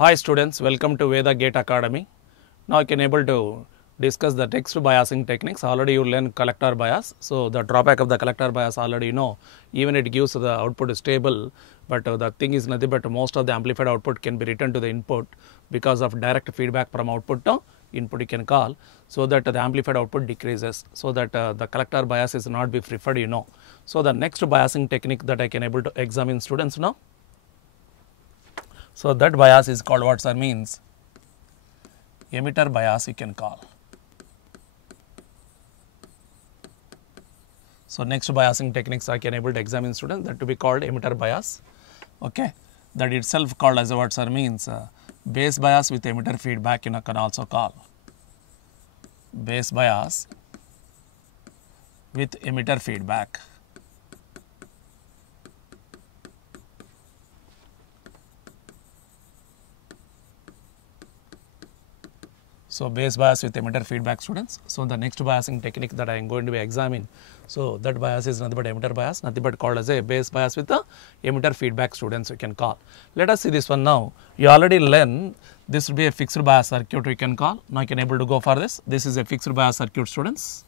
Hi students, welcome to Veda Gate Academy. Now I can able to discuss the text biasing techniques. Already you learn collector bias. So the drawback of the collector bias already you know, even it gives the output is stable, but the thing is nothing but most of the amplified output can be returned to the input because of direct feedback from output to input you can call, so that the amplified output decreases, so that the collector bias is not be preferred you know. So the next biasing technique that I can able to examine students now. So that bias is called what sir means emitter bias you can call. So next biasing techniques I can able to examine students, that to be called emitter bias. Okay, that itself called as a what sir means base bias with emitter feedback you know can also call base bias with emitter feedback. So base bias with emitter feedback students. So the next biasing technique that I am going to be examining, so that bias is nothing but emitter bias, nothing but called as a base bias with the emitter feedback students you can call. Let us see this one now. You already learn this will be a fixed bias circuit you can call. Now I can able to go for this. This is a fixed bias circuit students.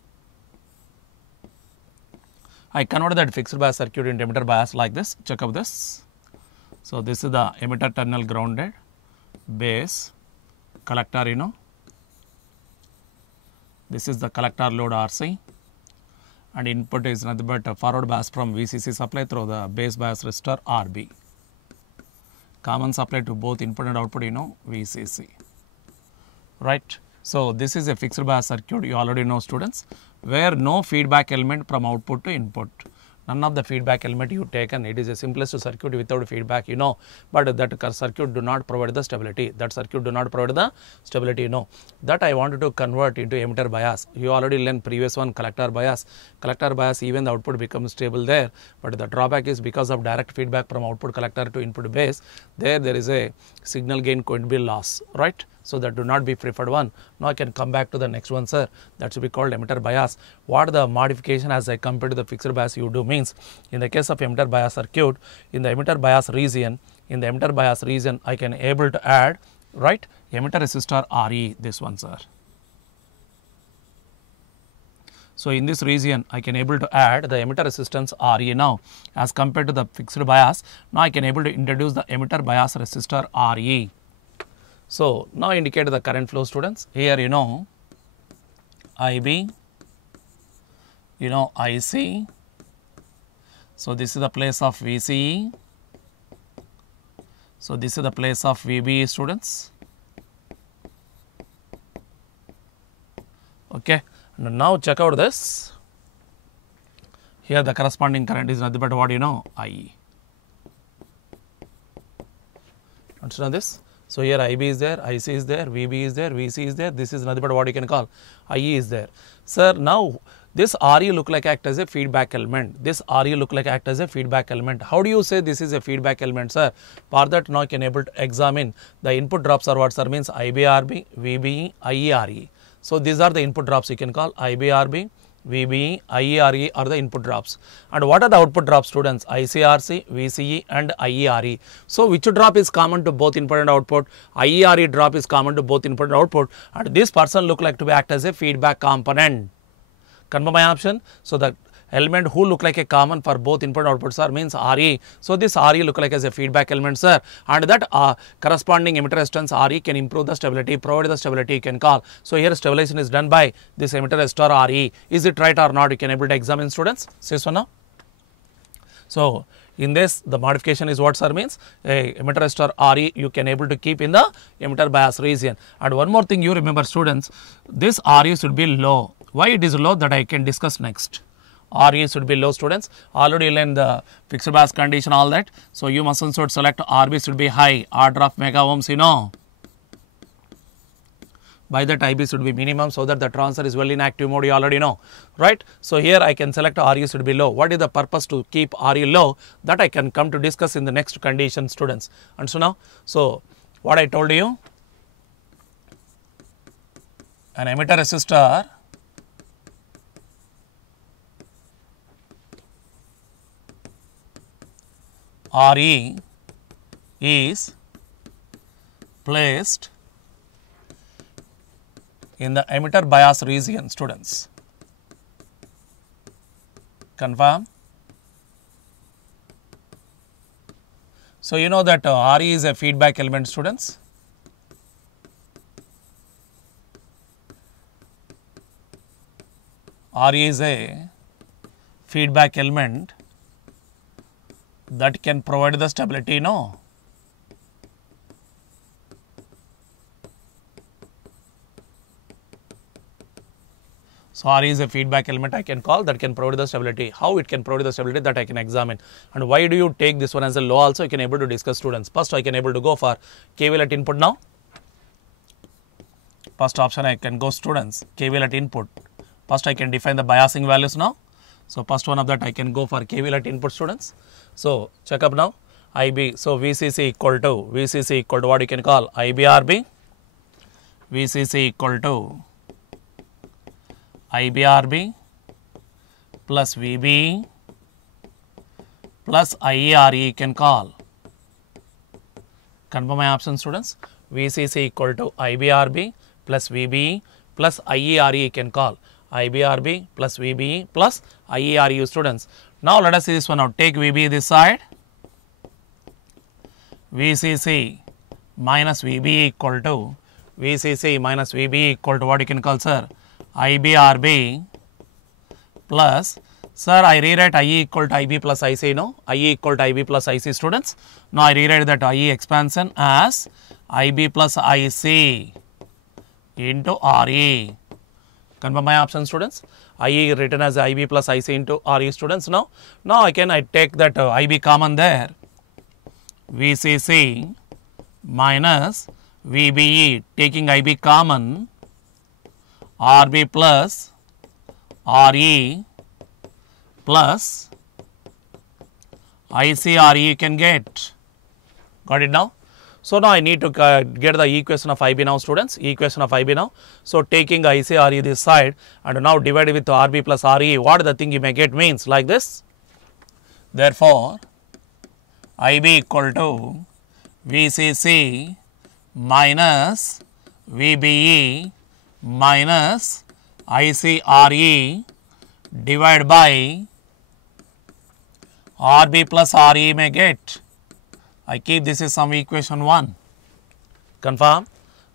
I convert that fixed bias circuit into emitter bias like this. Check out this. So this is the emitter terminal grounded, base, collector you know. This is the collector load RC, and input is nothing but a forward bias from VCC supply through the base bias resistor RB. Common supply to both input and output you know VCC. Right. So this is a fixed bias circuit you already know students, where no feedback element from output to input. None of the feedback element you taken, it is a simplest circuit without feedback you know, but that circuit do not provide the stability, that circuit do not provide the stability you know. That I wanted to convert into emitter bias. You already learned previous one collector bias. Collector bias even the output becomes stable there, but the drawback is because of direct feedback from output collector to input base, there is a signal gain going to be loss, right? So that do not be preferred one. Now I can come back to the next one sir, that should be called emitter bias. What the modification as I compare to the fixed bias you do means, in the case of emitter bias circuit, in the emitter bias region, I can able to add, right, emitter resistor RE, this one sir. So in this region I can able to add the emitter resistance RE now as compared to the fixed bias. Now I can able to introduce the emitter bias resistor RE. So now indicate the current flow students. Here you know IB, you know IC. So this is the place of VCE. So this is the place of VBE students. Okay. And now check out this. Here the corresponding current is nothing but what you know IE. Understand this? So here IB is there, IC is there, VB is there, VC is there. This is nothing but what you can call IE is there. Sir, now this RE look like act as a feedback element. This RE look like act as a feedback element. How do you say this is a feedback element, sir? For that now I can able to examine the input drops are what sir means IBRB, VBE, IERE. So these are the input drops you can call IBRB, VBE, IERE are the input drops. And what are the output drops students? ICRC, VCE and IERE. So which drop is common to both input and output? IERE drop is common to both input and output, and this person look like to be act as a feedback component. Confirm my option. So the element who look like a common for both input and output sir means RE. So this RE look like as a feedback element sir, and that corresponding emitter resistance RE can improve the stability, provide the stability you can call. So here stabilization is done by this emitter resistor RE. Is it right or not? You can able to examine students. See this one now. So in this the modification is what sir means a emitter resistor RE you can able to keep in the emitter bias region. And one more thing you remember students, this RE should be low. Why it is low, that I can discuss next. RE should be low students. Already learned the fixed bias condition all that. So you must should select RB should be high, order of mega ohms you know. By that IB should be minimum, so that the transistor is well in active mode you already know, right. So here I can select RE should be low. What is the purpose to keep RE low, that I can come to discuss in the next condition students. And so now, so what I told you, an emitter resistor RE is placed in the emitter bias region, students. Confirm? So, you know that RE is a feedback element, students. RE is a feedback element that can provide the stability, no? So, RE is a feedback element I can call that can provide the stability. How it can provide the stability, that I can examine. And why do you take this one as a low also, you can able to discuss, students. First, I can able to go for KVL at input now. First option I can go, students, KVL at input. First, I can define the biasing values now. So, first one of that I can go for KVL at input, students. So, check up now IB. So, VCC equal to what you can call IBRB. VCC equal to IBRB plus VBE plus IERE you can call. Confirm my option, students. VCC equal to IBRB plus VBE plus IERE you can call. IBRB plus VBE plus IERE, students. Now, let us see this one now. Take VBE this side. VCC minus VBE equal to VCC minus VBE equal to what you can call, sir? IBRB plus, sir, I rewrite IE equal to IB plus IC, no? IE equal to IB plus IC, students. Now, I rewrite that IE expansion as IB plus IC into RE. Confirm my option, students. IE written as IB plus IC into RE, students. Now I take that IB common there. VCC minus VBE, taking IB common, RB plus RE plus ICRE you can get. Got it now? So, now I need to get the equation of IB now, students, equation of IB now. So, taking ICRE this side and now divided with RB plus RE, what the thing you may get means like this. Therefore, IB equal to VCC minus VBE minus ICRE divided by RB plus RE may get. I keep this is some equation 1. Confirm?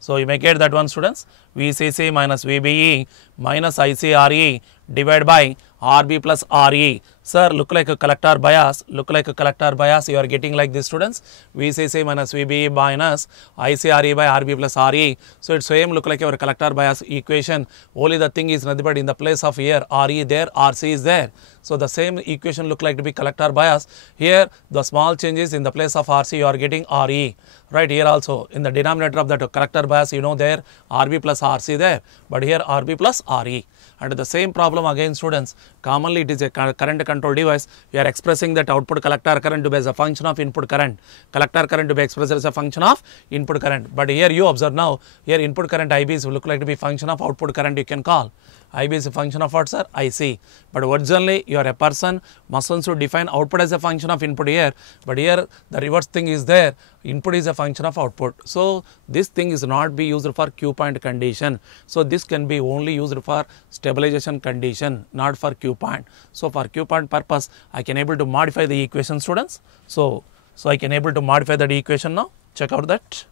So, you may get that one, students. VCC minus VBE minus ICRE divided by RB plus RE. Sir, look like a collector bias. Look like a collector bias. You are getting like this, students. VCC minus VBE minus ICRE by RB plus RE. So, it's same look like your collector bias equation. Only the thing is nothing but in the place of here RE there, RC is there. So, the same equation look like to be collector bias. Here the small changes in the place of RC you are getting RE. Right here also in the denominator of that collector bias, you know there RB plus RC there, but here RB plus RE. And the same problem again, students, commonly it is a current control device. We are expressing that output collector current to be as a function of input current, collector current to be expressed as a function of input current. But here you observe now, here input current IB is look like to be function of output current you can call. IB is a function of what, sir? IC. But originally you are a person, must also define output as a function of input here, but here the reverse thing is there, input is a function of output. So, this thing is not be used for Q point condition. So, this can be only used for stabilization condition, not for Q point. So, for Q point purpose, I can able to modify the equation, students. So I can able to modify that equation now. Check out that.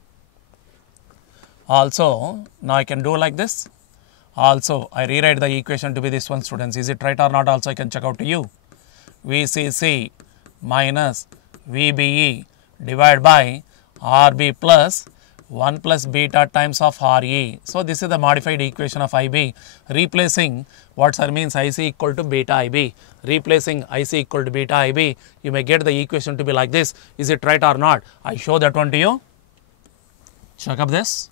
Also, now I can do like this. Also, I rewrite the equation to be this one, students. Is it right or not? Also, I can check out to you. VCC minus VBE divided by RB plus 1 plus beta times of RE. So, this is the modified equation of IB, replacing what sir means IC equal to beta IB, replacing IC equal to beta IB. You may get the equation to be like this. Is it right or not? I show that one to you. Check up this.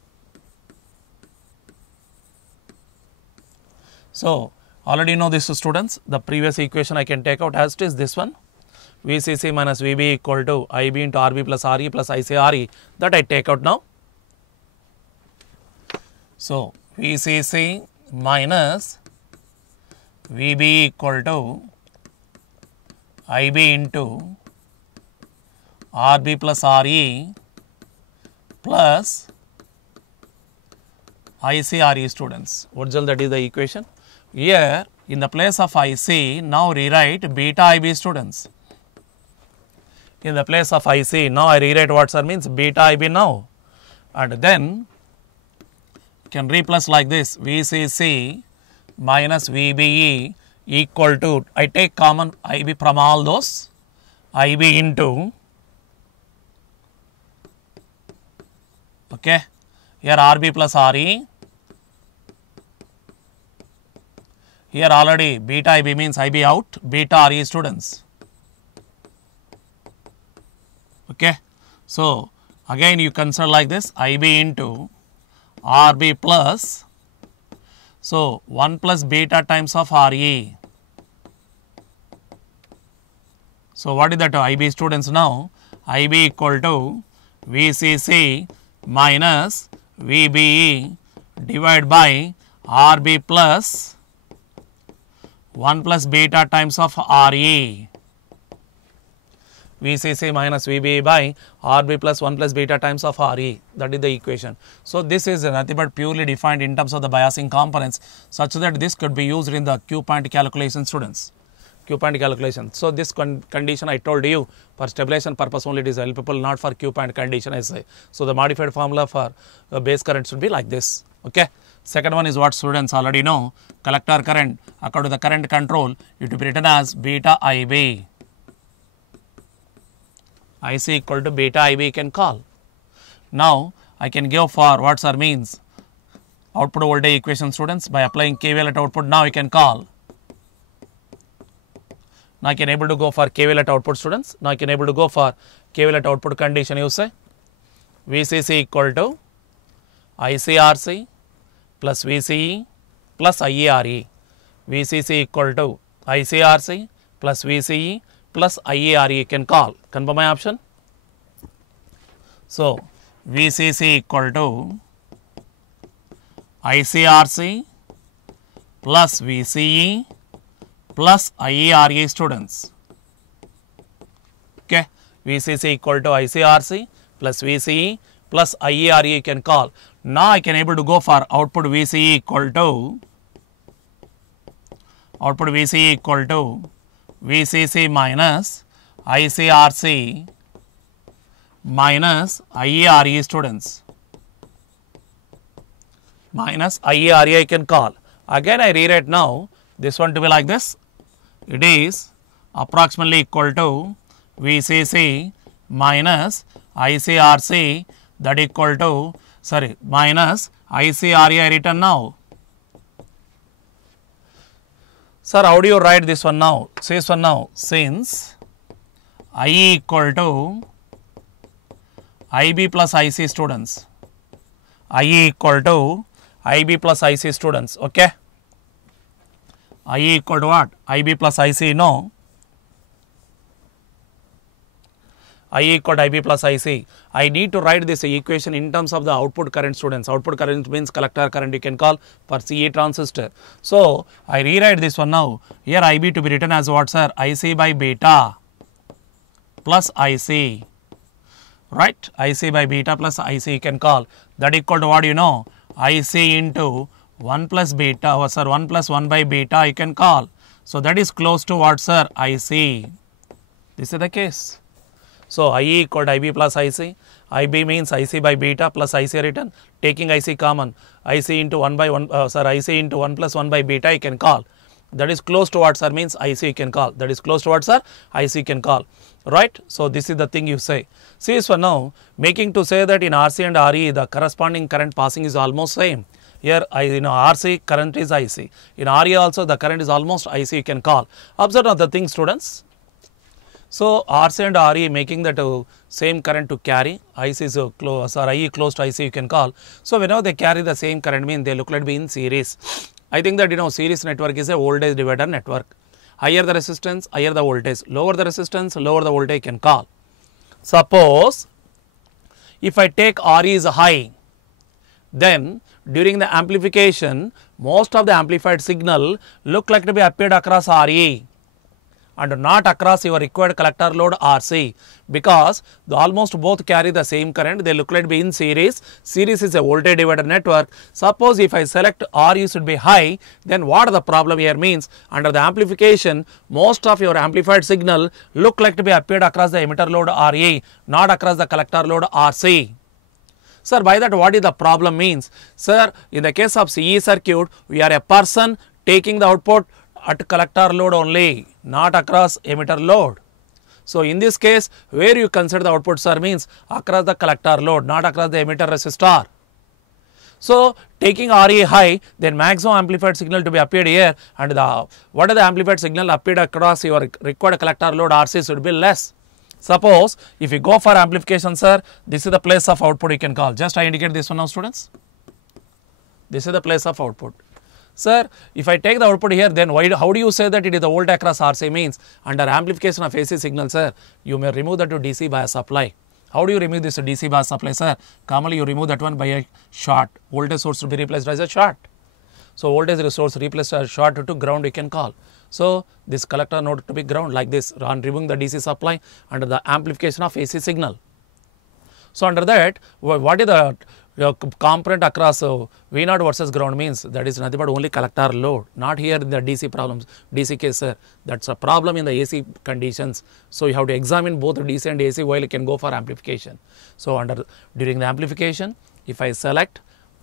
So, already know this, students. The previous equation I can take out as it is this one. VCC minus VB equal to IB into RB plus RE plus ICRE, that I take out now. So, VCC minus VB equal to IB into RB plus RE plus IC RE students. What that is the equation? Here in the place of IC, now rewrite beta IB students. In the place of IC, now I rewrite what sir means beta IB now, and then can replace like this VCC minus VBE equal to, I take common IB from all those, IB into, okay, here RB plus RE, here already beta IB means IB out, beta RE students, okay. So again you consider like this IB into RB plus, so 1 plus beta times of RE. So what is that IB students now? IB equal to VCC minus VBE divided by RB plus 1 plus beta times of RE. VCC minus VBE by RB plus 1 plus beta times of RE, that is the equation. So this is nothing but purely defined in terms of the biasing components, such that this could be used in the Q point calculation students. Q point calculation. So this condition I told you for stabilization purpose only it is helpful, not for Q point condition I say. So the modified formula for base current should be like this, okay. Second one is what students already know, collector current according to the current control, it will be written as beta IB. IC equal to beta IB can call. Now I can give for what sir means output voltage equation students by applying KVL at output. Now I can call. Now I can able to go for KVL at output students. Now I can able to go for KVL at output condition. You say VCC equal to ICRC plus VCE plus IERE. VCC equal to ICRC plus VCE plus IERE can call. Confirm my option. So VCC equal to ICRC plus VCE plus IERE students. Okay, VCC equal to ICRC plus VCE plus IERE can call. Now I can able to go for output VCE equal to VCC minus ICRC minus IERE students. Minus IERE I can call. Again I rewrite now this one to be like this. It is approximately equal to VCC minus ICRC, that equal to minus ICRE I written now. Sir, how do you write this one now? Say this one now. Since IE equal to IB plus IC students. IE equal to IB plus IC students. Okay. IE equal to what? IB plus IC. No. IE equal to IB plus IC. I need to write this equation in terms of the output current students. Output current means collector current you can call for CE transistor. So I rewrite this one now. Here IB to be written as what sir? IC by beta plus IC. Right? IC by beta plus IC you can call. That equal to what you know? IC into 1 plus beta or sir 1 plus 1 by beta you can call. So that is close to what sir? IC. This is the case. So IE equal to IB plus IC. IB means IC by beta plus IC written. Taking IC common. IC into 1 by 1 IC into 1 plus 1 by beta you can call. That is close to what sir means IC you can call. That is close to what sir? IC you can call. Right? So this is the thing you say. See this one now, making to say that in RC and RE the corresponding current passing is almost same. Here RC current is IC. In RE also the current is almost IC you can call. Observe now the thing students. So RC and RE making that same current to carry, IC is IE close to IC you can call. So whenever they carry the same current means they look like be in series. I think that series network is a voltage divider network. Higher the resistance, higher the voltage. Lower the resistance, lower the voltage you can call. Suppose if I take RE is high, then during the amplification most of the amplified signal look like to be appeared across RE. and not across your required collector load RC, because almost both carry the same current, they look like be in series. Series is a voltage divider network. Suppose if I select RE should be high, then what the problem here means, under the amplification most of your amplified signal look like to be appeared across the emitter load RE, not across the collector load RC. Sir, by that what is the problem means? Sir, in the case of CE circuit, we are a person taking the output at collector load only, not across emitter load. So, in this case, where you consider the output, sir, means across the collector load, not across the emitter resistor. So, taking RE high, then maximum amplified signal to be appeared here, and what are the amplified signal appeared across your required collector load RC should be less. Suppose if you go for amplification, sir, this is the place of output you can call. Just I indicate this one now, students. This is the place of output. Sir, if I take the output here, then how do you say that it is the voltage across RC? Means under amplification of AC signal, sir, you may remove that to DC bias supply. How do you remove this to DC bias supply, sir? Commonly you remove that one by a short. Voltage source to be replaced as a short. So, voltage source replaced as short to ground you can call. So, this collector node to be ground like this on removing the DC supply under the amplification of AC signal. So, under that what is the component across V0 versus ground means, that is nothing but only collector load, not here in the DC problems, DC case, sir, that is a problem in the AC conditions. So, you have to examine both DC and AC while you can go for amplification. So, during the amplification, if I select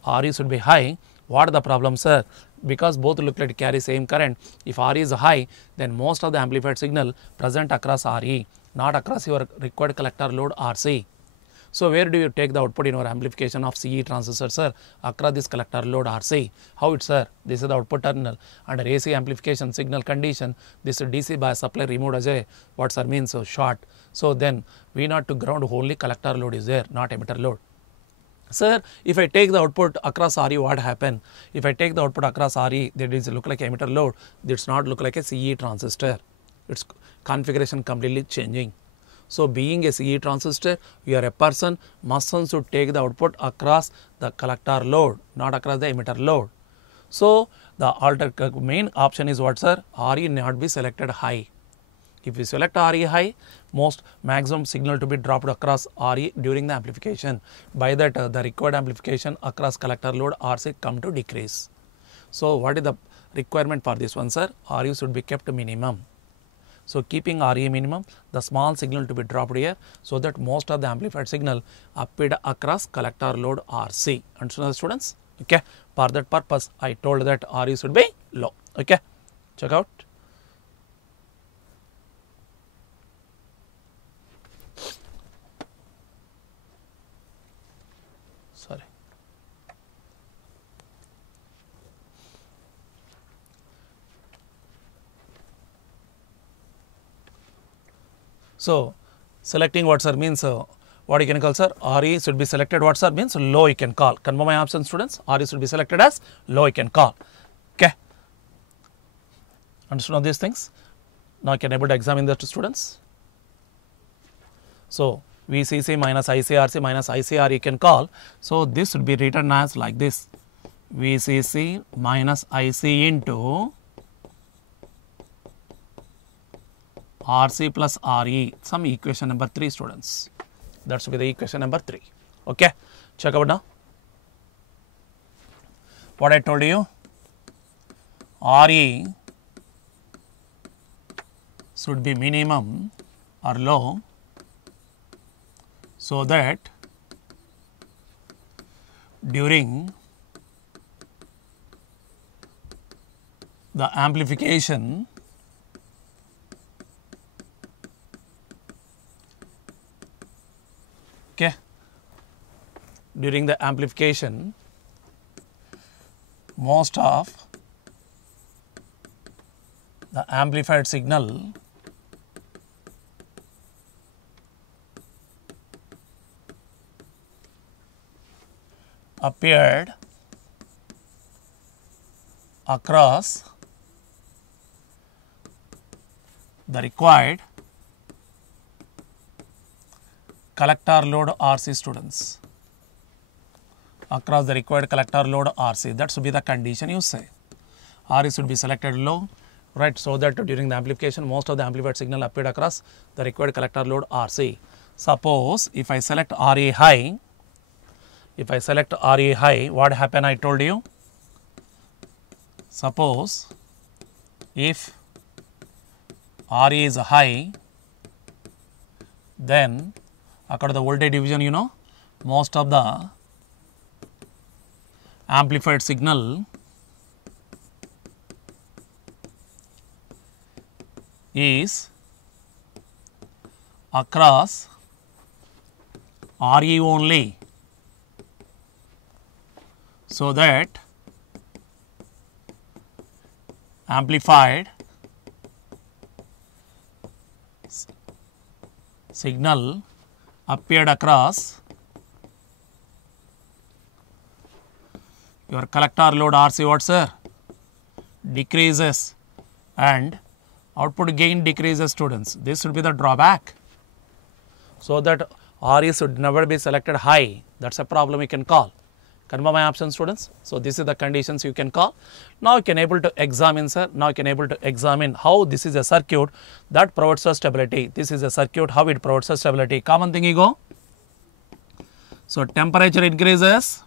RE should be high, what are the problems, sir? Because both look like carry same current. If RE is high, then most of the amplified signal present across RE, not across your required collector load RC. So, where do you take the output in your amplification of CE transistor, sir? Across this collector load RC. How it, sir? This is the output terminal. Under AC amplification signal condition, this DC bias supply removed as a what, sir, means short. So, then V0 to ground only collector load is there, not emitter load. Sir, if I take the output across RE, what happen? If I take the output across RE, that is look like emitter load, it's not look like a CE transistor. Its configuration completely changing. So, being a CE transistor, you are a person must should take the output across the collector load, not across the emitter load. So, the main option is what, sir? RE not be selected high. If you select RE high, most maximum signal to be dropped across RE during the amplification. By that the required amplification across collector load RC come to decrease. So, what is the requirement for this one, sir? RE should be kept minimum. So, keeping RE minimum, the small signal to be dropped here, so that most of the amplified signal appeared across collector load RC. Understand, students? Okay. For that purpose, I told that RE should be low. Okay. Check out. Sorry. So, selecting what, sir, means what you can call, sir? RE should be selected what, sir, means low you can call. Confirm my option, students. RE should be selected as low you can call. Okay. Understand these things? Now, you can able to examine that, students. So, VCC minus ICRC minus ICR you can call. So, this should be written as like this: VCC minus IC into RC plus RE, some equation number 3, students. That should be the equation number 3. Okay. Check out now. What I told you, RE should be minimum or low, so that during the amplification okay, during the amplification most of the amplified signal appeared across the required collector load RC, students, across the required collector load RC. That should be the condition you say. RE should be selected low, right, so that during the amplification most of the amplified signal appeared across the required collector load RC. Suppose if I select RA high, what happen I told you? Suppose if RA is high, then according to the voltage division, you know, most of the amplified signal is across RE only, so that amplified signal appeared across your collector load RC, what sir? Decreases, and output gain decreases, students. This should be the drawback. So that RE should never be selected high. That's a problem you can call. Confirm my option, students. So this is the conditions you can call. Now you can able to examine, sir. Now you can able to examine how this is a circuit that provides us stability. This is a circuit how it provides us stability. Common thing you go. So temperature increases,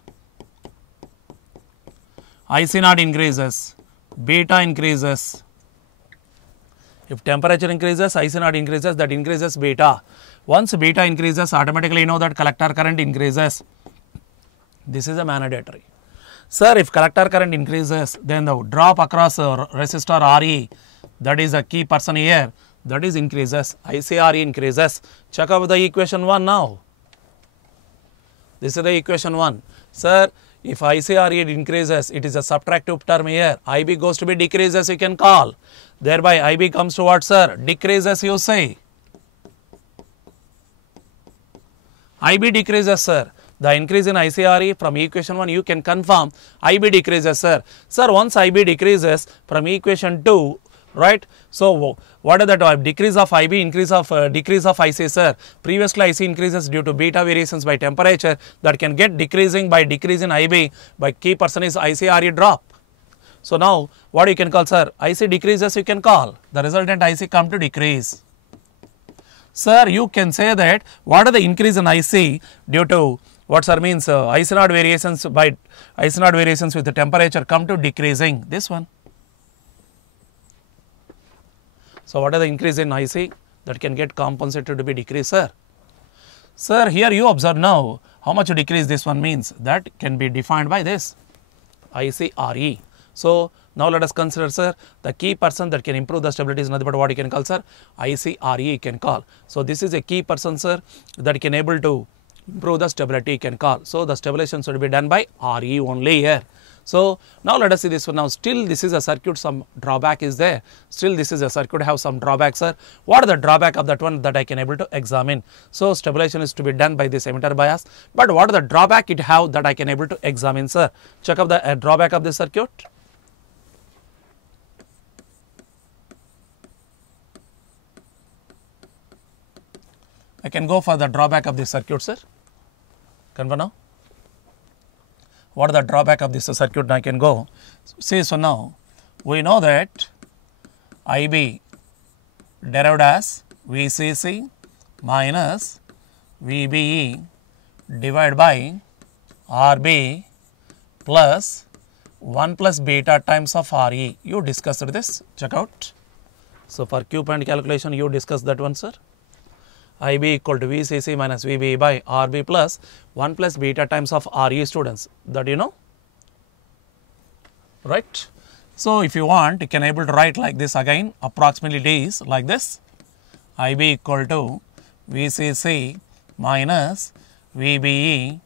IC naught increases, beta increases. If temperature increases, IC naught increases, that increases beta. Once beta increases, automatically you know that collector current increases. This is a mandatory. Sir, if collector current increases, then the drop across resistor RE, that is a key person here, that is increases, ICRE increases. Check out the equation 1 now. This is the equation 1. Sir, if ICRE increases, it is a subtractive term here. IB goes to be decreases, you can call. Thereby IB comes to what, sir? Decreases, you say. IB decreases, sir. The increase in ICRE from equation 1 you can confirm IB decreases, sir. Sir, once IB decreases from equation 2, right? So what is that? Decrease of IB, decrease of IC, sir. Previously IC increases due to beta variations by temperature, that can get decreasing by decrease in IB by key person is ICRE drop. So now what you can call, sir? IC decreases you can call. The resultant IC come to decrease. Sir, you can say that what are the increase in IC due to what sir means IC naught variations by IC naught variations with the temperature come to decreasing, this one. So what are the increase in IC that can get compensated to be decreased, sir? Sir, here you observe now how much decrease this one means, that can be defined by this ICRE. So now let us consider, sir, the key person that can improve the stability is nothing but what you can call, sir? ICRE you can call. So this is a key person, sir, that can able to improve the stability you can call. So the stabilization should be done by RE only here. So now let us see this one. Now still this is a circuit, some drawback is there. Still this is a circuit have some drawbacks, sir. What are the drawback of that one that I can able to examine? So stabilization is to be done by this emitter bias. But what are the drawback it have that I can able to examine, sir? Check out the drawback of this circuit. I can go for the drawback of this circuit, sir. Confirm now. What are the drawback of this circuit? I can go. See, so now we know that IB derived as VCC minus VBE divided by RB plus 1 plus beta times of RE. You discussed this. Check out. So for Q point calculation, you discussed that one, sir. IB equal to VCC minus VB by RB plus 1 plus beta times of RE, students, that you know, right? So if you want, you can able to write like this again, approximately it is like this, IB equal to VCC minus VBE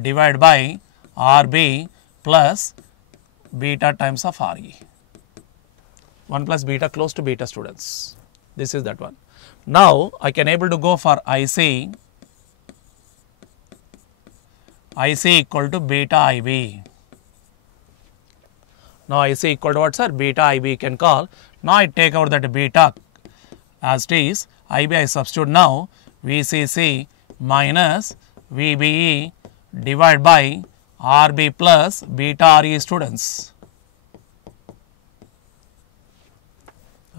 divided by RB plus beta times of RE, 1 plus beta close to beta, students. This is that one. Now I can able to go for IC equal to beta IB. Now IC equal to what, sir? Beta IB can call. Now I take out that beta as it is, IB I substitute now VCC minus VBE divided by RB plus beta RE, students.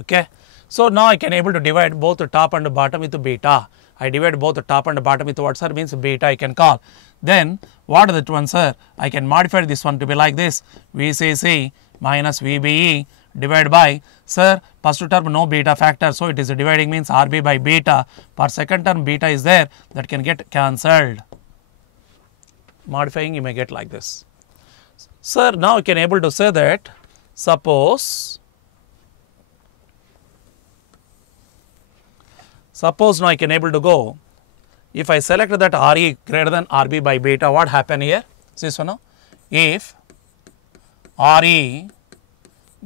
Okay. So now I can able to divide both the top and the bottom with beta. I divide both the top and the bottom with what, sir? Means beta I can call. Then what is that one, sir? I can modify this one to be like this, VCC minus VBE divided by, sir, first term no beta factor, so it is dividing means RB by beta. For second term beta is there, that can get cancelled. Modifying you may get like this. Sir, now you can able to say that suppose now I can able to go, if I select that RE greater than RB by beta, what happen here? See this one now? If RE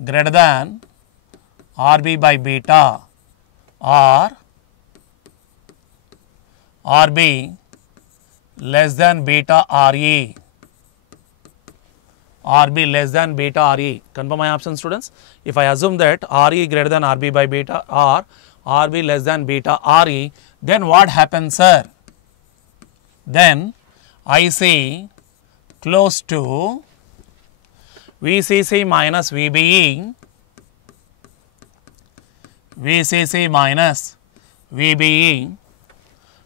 greater than RB by beta or RB less than beta RE, RB less than beta RE, confirm my option, students. If I assume that RE greater than RB by beta or RB less than beta RE, then what happens, sir? Then IC close to VCC minus VBE, VCC minus VBE,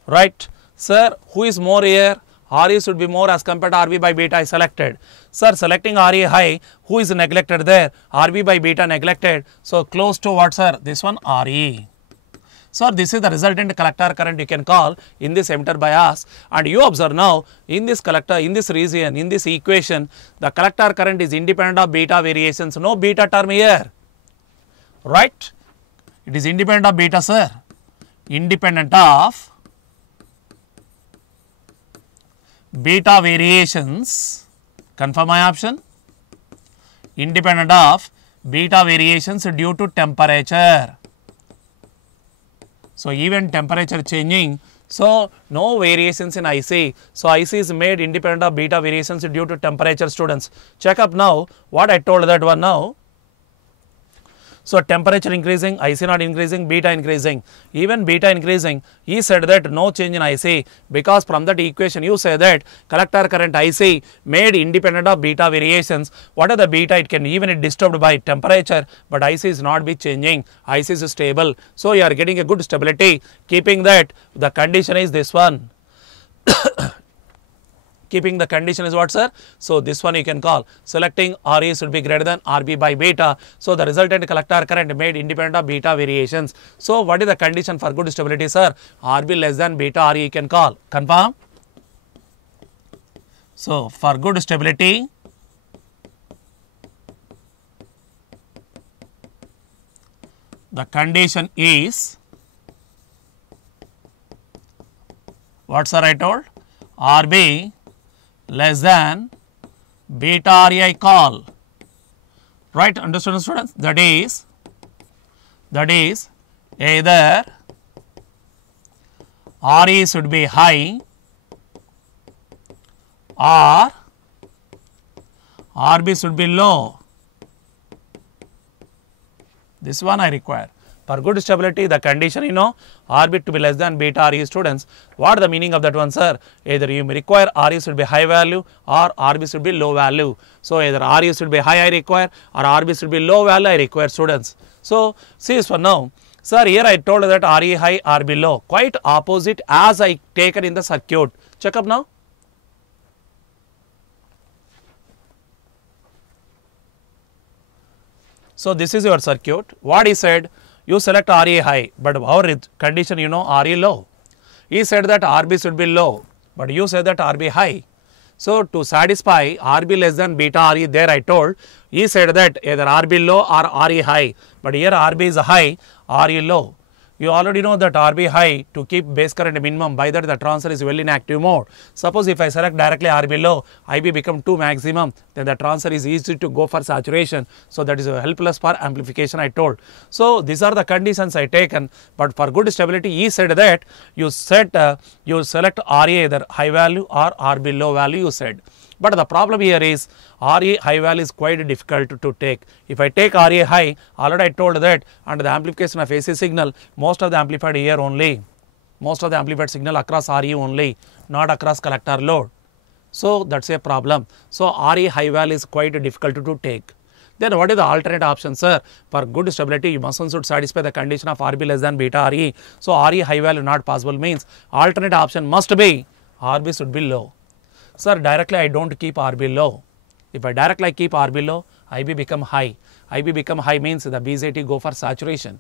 right? Sir, who is more here? RE should be more as compared to RB by beta I selected. Sir, selecting RE high, who is neglected there? RB by beta neglected. So, close to what, sir? This one RE. So, this is the resultant collector current you can call in this emitter bias, and you observe now in this collector, in this region, in this equation, the collector current is independent of beta variations, no beta term here, right? It is independent of beta, sir, independent of beta variations, confirm my option, independent of beta variations due to temperature. So, even temperature changing, so no variations in IC. So, IC is made independent of beta variations due to temperature, students. Check up now what I told that one now. So, temperature increasing, IC not increasing, beta increasing, even beta increasing, he said that no change in IC, because from that equation you say that collector current IC made independent of beta variations. What are the beta? It can even it disturbed by temperature, but IC is not be changing, IC is stable. So, you are getting a good stability, keeping that the condition is this one. Keeping the condition is what, sir? So, this one you can call selecting RE should be greater than RB by beta. So, the resultant collector current made independent of beta variations. So, what is the condition for good stability, sir? RB less than beta RE you can call. Confirm? So, for good stability, the condition is what, sir, I told? RB less than beta RE I call, right? Understood, students? That is either RE should be high or RB should be low. This one I require. For good stability, the condition you know, RB to be less than beta RE, students. What is the meaning of that one, sir? Either you may require RE should be high value or RB should be low value. So, either RE should be high I require or RB should be low value I require, students. So, see this one now. Sir, here I told that RE high, RB low. Quite opposite as I taken in the circuit. Check up now. So, this is your circuit. What he said? You select RE high, but our condition you know RE low. He said that RB should be low, but you said that RB high. So, to satisfy RB less than beta RE, there I told, he said that either RB low or RE high, but here RB is high, RE low. You already know that RB high to keep base current minimum, by that the transfer is well in active mode. Suppose if I select directly RB low, IB become 2 maximum, then the transfer is easy to go for saturation. So, that is helpless for amplification I told. So, these are the conditions I taken, but for good stability he said that you select RE either high value or RB low value you said. But the problem here is RE high value is quite difficult to take. If I take RE high, already I told that under the amplification of AC signal, most of the amplified here only, most of the amplified signal across RE only, not across collector load. So, that is a problem. So, RE high value is quite difficult to take. Then what is the alternate option, sir? For good stability, you must should satisfy the condition of RB less than beta RE. So RE high value not possible means alternate option must be RB should be low. Sir, directly I don't keep RB low. If I directly keep RB low, IB become high. IB become high means the BZT go for saturation.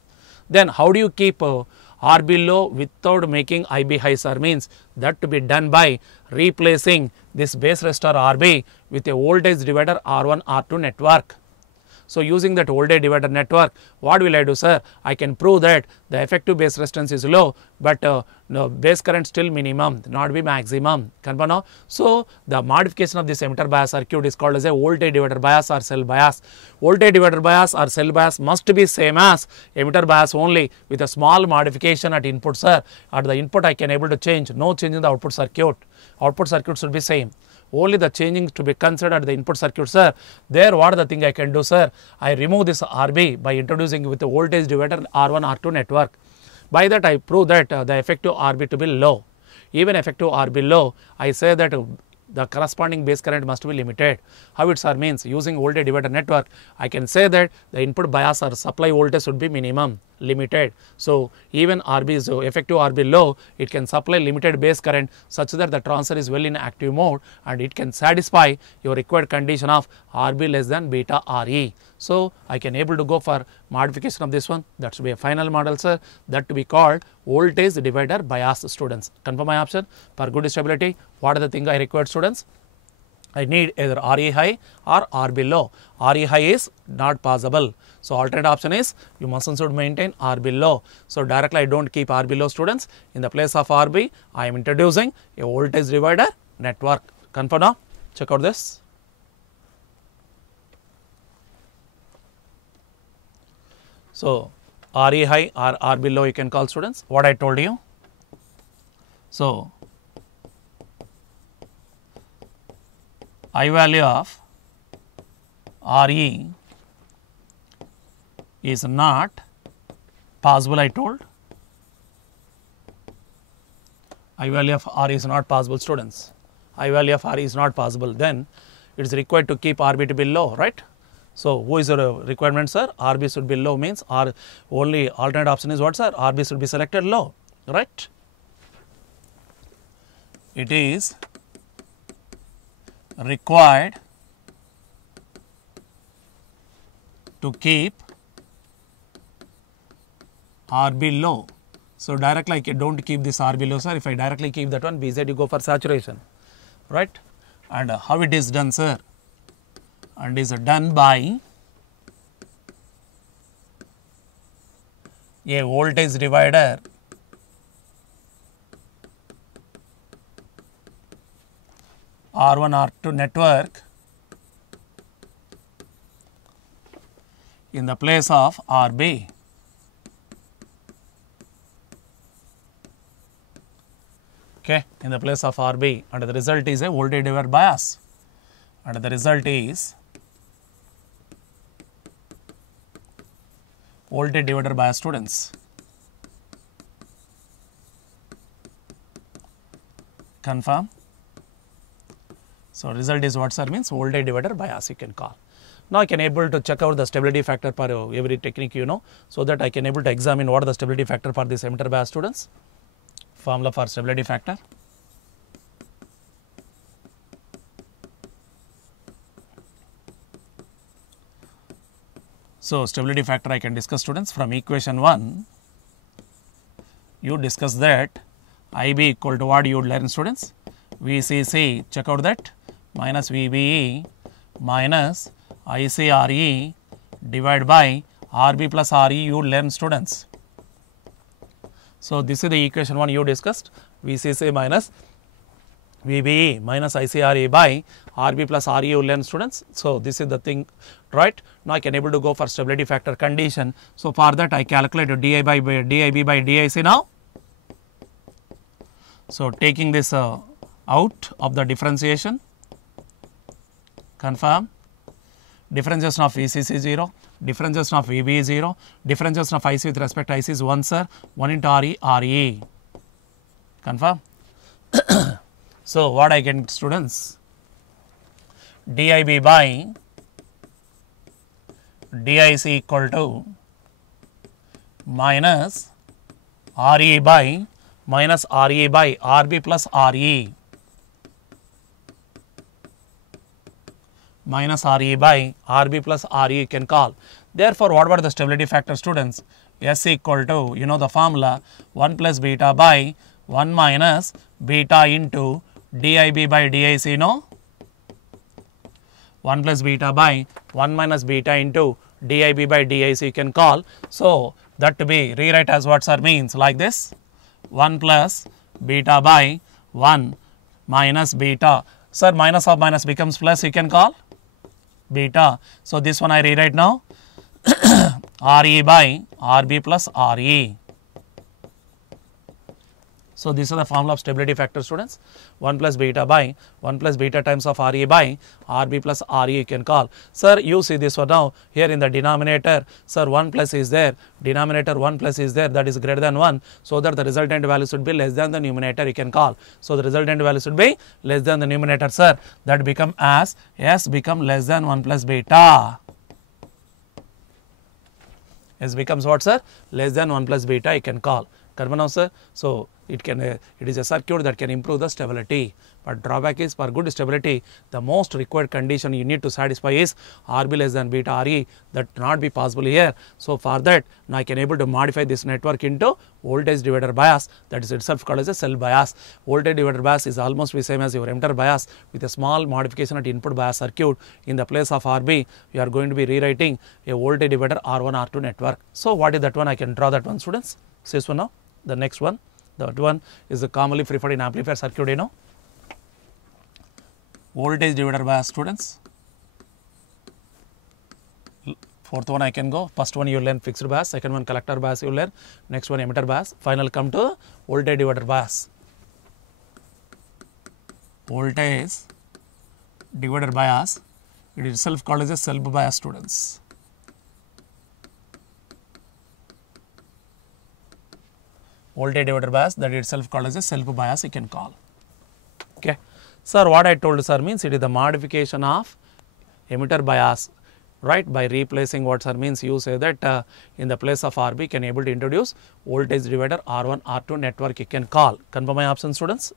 Then how do you keep RB low without making IB high, sir? Means that to be done by replacing this base resistor RB with a voltage divider R1 R2 network. So using that voltage divider network, what will I do, sir? I can prove that the effective base resistance is low, but no, base current still minimum, not be maximum. Confirm now? So the modification of this emitter bias circuit is called as a voltage divider bias or cell bias. Voltage divider bias or cell bias must be same as emitter bias only with a small modification at input, sir. At the input I can able to change, no change in the output circuit. Output circuit should be same. Only the changing to be considered at the input circuit, sir. There what the thing I can do, sir? I remove this RB by introducing with the voltage divider R1 R2 network. By that I prove that the effective RB to be low. Even effective RB low, I say that the corresponding base current must be limited. How it, sir? Means using voltage divider network, I can say that the input bias or supply voltage should be minimum, limited. So even RB is effective RB low, it can supply limited base current such that the transistor is well in active mode and it can satisfy your required condition of RB less than beta RE. So I can able to go for modification of this one. That should be a final model, sir. That to be called voltage divider bias, students. Confirm my option. For good stability, what are the thing I required, students? I need either RE high or RB low. RE high is not possible. So alternate option is you must should maintain RB low. So directly I don't keep RB low, students. In the place of RB, I am introducing a voltage divider network. Confirm now? Check out this. So RE high or RB low you can call, students, what I told you. So I value of RE is not possible, I told. I value of RE is not possible, students. I value of RE is not possible. Then it is required to keep RB to be low, right? So who is the requirement, sir? RB should be low means R only alternate option is what, sir? RB should be selected low, right? It is required to keep RB low. So directly I don't keep this RB low, sir. If I directly keep that one, BZ you go for saturation, right? And how it is done, sir? And is done by a voltage divider R1 R2 network in the place of RB. Okay, in the place of RB, and the result is a voltage divider bias, and the result is voltage divider bias, students. Confirm. So result is what, sir? Means voltage divider bias you can call. Now I can able to check out the stability factor for every technique, you know, so that I can able to examine what are the stability factor for this emitter bias, students. Formula for stability factor. So stability factor I can discuss, students, from equation 1. You discuss that IB equal to what you would learn, students? VCC, check out that, minus VBE minus ICRE divided by RB plus RE you would learn, students. So this is the equation 1 you discussed, VCC minus VBE minus ICRE by RB plus RE you learn, students. So this is the thing, right? Now I can able to go for stability factor condition. So for that I calculated DIB by DIC now. So taking this out of the differentiation, confirm, differentiation of VCC 0, differentiation of VB 0, differentiation of IC with respect to IC is 1, sir, 1 into RE, RE, confirm. So what I get, students? DIB by DIC equal to minus RE by RB plus RE minus RE by RB plus RE you can call. Therefore, what were the stability factor, students? S equal to, you know the formula, 1 plus beta by 1 minus beta into DIB by DIC, no? 1 plus beta by 1 minus beta into DIB by DIC you can call. So, that to be rewrite as what, sir, means like this, 1 plus beta by 1 minus beta. Sir, minus of minus becomes plus, you can call beta. So, this one I rewrite now, RE by RB plus RE. So, this is the formula of stability factor, students, 1 plus beta by 1 plus beta times of RE by RB plus RE you can call. Sir, you see this one now, here in the denominator, sir, 1 plus is there, denominator 1 plus is there, that is greater than 1, so that the resultant value should be less than the numerator you can call. So, the resultant value should be less than the numerator, sir, that become as S become less than 1 plus beta. S becomes what, sir? Less than 1 plus beta you can call. Correct now, sir? So, it is a circuit that can improve the stability, but drawback is for good stability the most required condition you need to satisfy is RB less than beta RE, that not be possible here. So, for that now I can able to modify this network into voltage divider bias, that is itself called as a cell bias. Voltage divider bias is almost the same as your emitter bias with a small modification at input bias circuit. In the place of RB you are going to be rewriting a voltage divider R1 R2 network. So, what is that one? I can draw that one, students. See this one now. The next one, that one is the commonly preferred in amplifier circuit, you know, voltage divider bias, students. Fourth one I can go, first one you learn fixed bias, second one collector bias you learn, next one emitter bias, final come to voltage divider bias. Voltage divider bias, it is itself called as a self bias, students. Voltage divider bias, that itself called as a self bias you can call. Okay. Sir, what I told, sir, means it is the modification of emitter bias, right, by replacing what, sir, means you say that in the place of RB can able to introduce voltage divider R1 R2 network you can call. Confirm my option, students.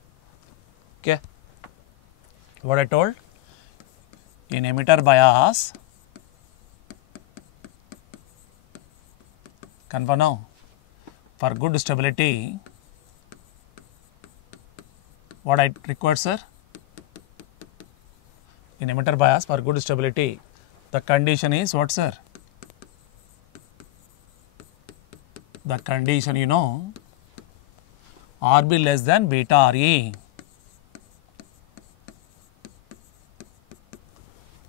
Okay. What I told, in emitter bias, confirm now, for good stability, what I require, sir? In emitter bias for good stability, the condition is what, sir? The condition, you know, RB less than beta RE.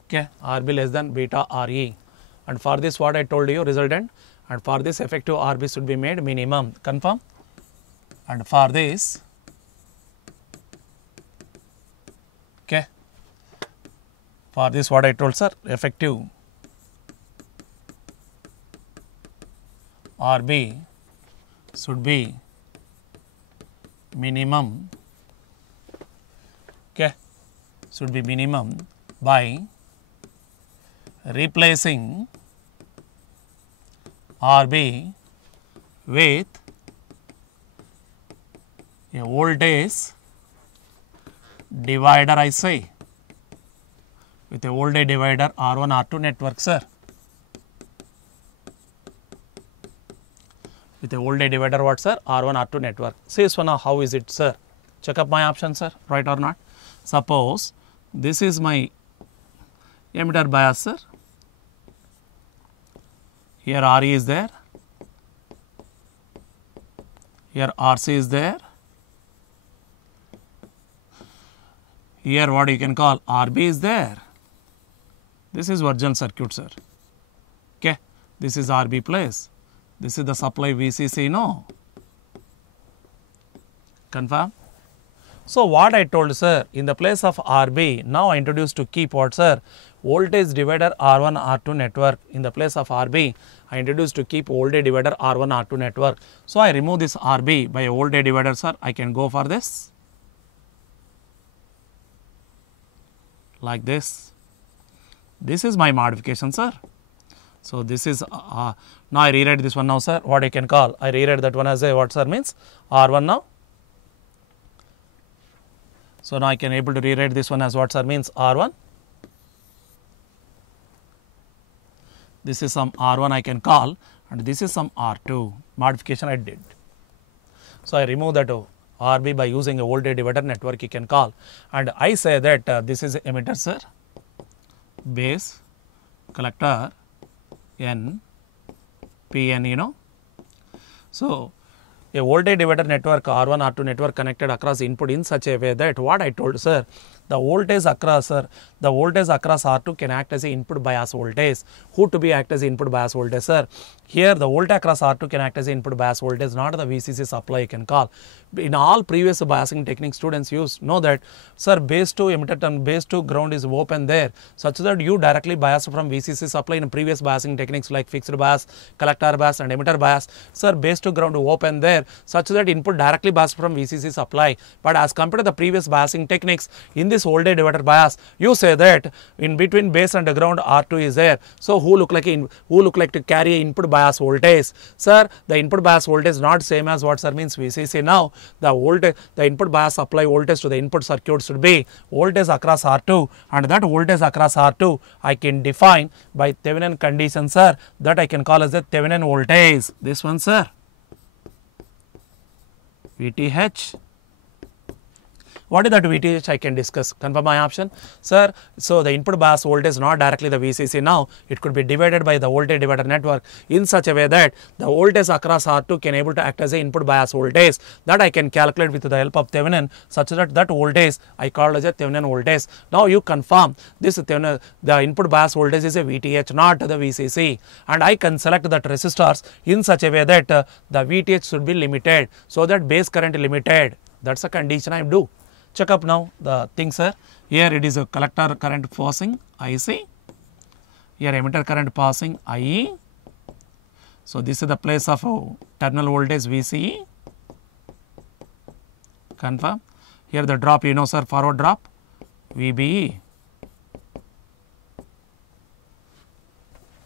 Okay, RB less than beta RE. And for this, what I told you, resultant, and for this effective RB should be made minimum. Confirm? And for this, okay, for this what I told, sir, effective RB should be minimum, okay, should be minimum by replacing RB with a voltage divider, I say, with a voltage divider R1 R2 network, sir, with a voltage divider what, sir? R1 R2 network. See so now how is it, sir? Check up my option, sir, right or not. Suppose this is my emitter bias, sir. Here RE is there, here RC is there, here what you can call RB is there. This is original circuit, sir. Okay, this is RB place, this is the supply VCC, no? Confirm? So, what I told, sir, in the place of RB, now I introduced to keep what, sir? Voltage divider R1 R2 network. In the place of RB, I introduced to keep voltage divider R1 R2 network. So, I remove this RB by a voltage divider, sir. I can go for this like this. This is my modification, sir. So this is now I rewrite this one now, sir. What I can call? I rewrite that one as a what, sir, means R1 now. So now I can able to rewrite this one as what, sir, means R1. This is some R1 I can call, and this is some R2 modification I did. So I remove that RB by using a voltage divider network you can call, and I say that this is emitter, sir, base, collector, N, PN, So a voltage divider network R1, R2 network connected across input in such a way that what I told, sir, the voltage across, sir, the voltage across R2 can act as a input bias voltage. Who to be act as input bias voltage, sir? Here the voltage across R2 can act as input bias voltage, not the VCC supply you can call. In all previous biasing techniques students use, know that, sir, base to emitter and base to ground is open there, such that you directly bias from VCC supply in previous biasing techniques like fixed bias, collector bias and emitter bias. Sir, base to ground open there, such that input directly bias from VCC supply. But as compared to the previous biasing techniques, in this voltage divider bias, you say that in between base and the ground R2 is there. So who look like to carry input bias voltage? Sir, the input bias voltage is not same as what, sir, means VCC. Now the voltage, the input bias supply voltage to the input circuit should be voltage across R2, and that voltage across R2 I can define by Thevenin condition, sir, that I can call as the Thevenin voltage. This one, sir, VTH. What is that VTH? I can discuss. Confirm my option, sir. So the input bias voltage not directly the VCC. Now it could be divided by the voltage divider network in such a way that the voltage across R2 can able to act as a input bias voltage, that I can calculate with the help of Thevenin, such that that voltage I call as a Thevenin voltage. Now you confirm this Thevenin, the input bias voltage is a VTH, not the VCC, and I can select that resistors in such a way that the VTH should be limited, so that base current limited. That's a condition I do. Check up now the thing, sir. Here it is a collector current passing IC, here emitter current passing IE. So this is the place of terminal voltage VCE. Confirm. Here the drop, sir, forward drop VBE.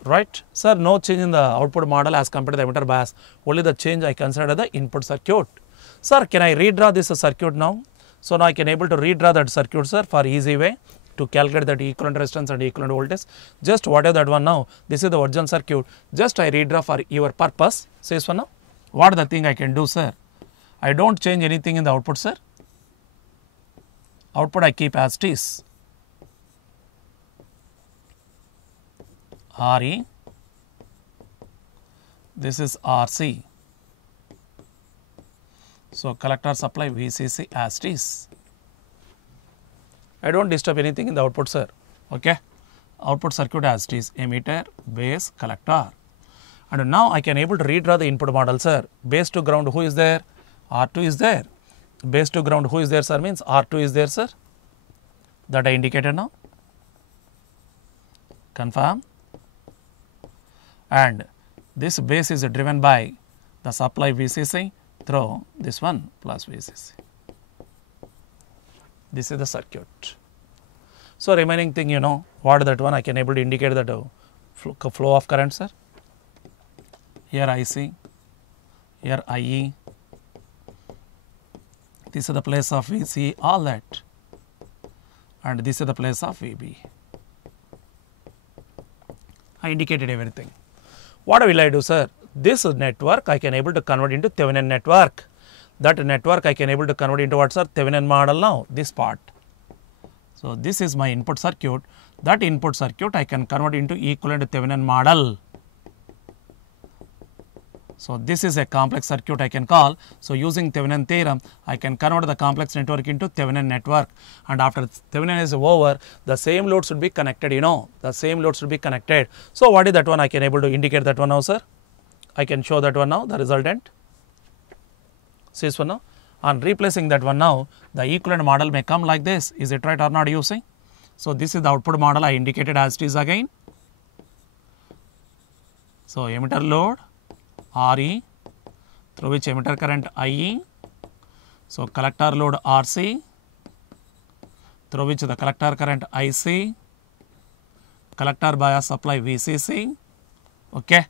Right, sir, no change in the output model as compared to the emitter bias, only the change I consider the input circuit. Sir, can I redraw this circuit now? So now I can able to redraw that circuit, sir, for easy way to calculate that equivalent resistance and equivalent voltage. Just whatever that one now, this is the original circuit, just I redraw for your purpose. See this one now. What the thing I can do, sir? I don't change anything in the output, sir. Output I keep as it is. RE, this is RC. So collector supply VCC as it is. I don't disturb anything in the output, sir. Okay. Output circuit as it is, emitter, base, collector. And now I can able to redraw the input model, sir. Base to ground, who is there? R2 is there. Base to ground, who is there, sir? Means R2 is there, sir. That I indicated now. Confirm. And this base is driven by the supply VCC through this one plus VCC. This is the circuit. So remaining thing, what that one I can able to indicate that flow of current, sir. Here IC, here IE. This is the place of VC, all that, and this is the place of VB. I indicated everything. What will I do, sir? This network I can able to convert into Thevenin network. That network I can able to convert into what, sir? Thevenin model now, this part. So this is my input circuit. That input circuit I can convert into equivalent Thevenin model. So this is a complex circuit I can call. So using Thevenin theorem, I can convert the complex network into Thevenin network. And after Thevenin is over, the same load should be connected, the same load should be connected. So what is that one? I can able to indicate that one now, sir. I can show that one now, the resultant. See this one now. On replacing that one now, the equivalent model may come like this. Is it right or not, you see? So this is the output model I indicated as it is again. So emitter load RE, through which emitter current IE. So collector load RC, through which the collector current IC, collector bias supply VCC, Okay.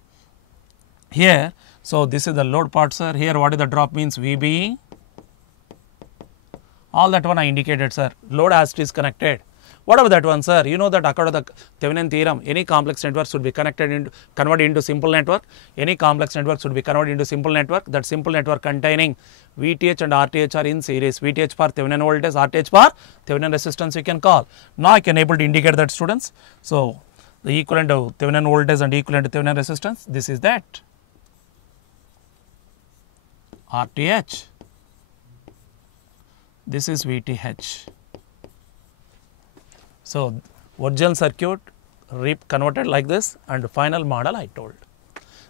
Here, so this is the load part, sir. Here, what is the drop means? VB. All that one I indicated, sir. Load as it is connected. What about that one, sir? You know that according to the Thevenin theorem, any complex network should be converted into simple network. Any complex network should be converted into simple network. That simple network containing VTH and RTH are in series. VTH for Thevenin voltage, RTH for Thevenin resistance you can call. Now I can able to indicate that, students. So the equivalent of Thevenin voltage and equivalent to Thevenin resistance, this is that RTH. This is VTH. So original circuit converted like this, and final model I told.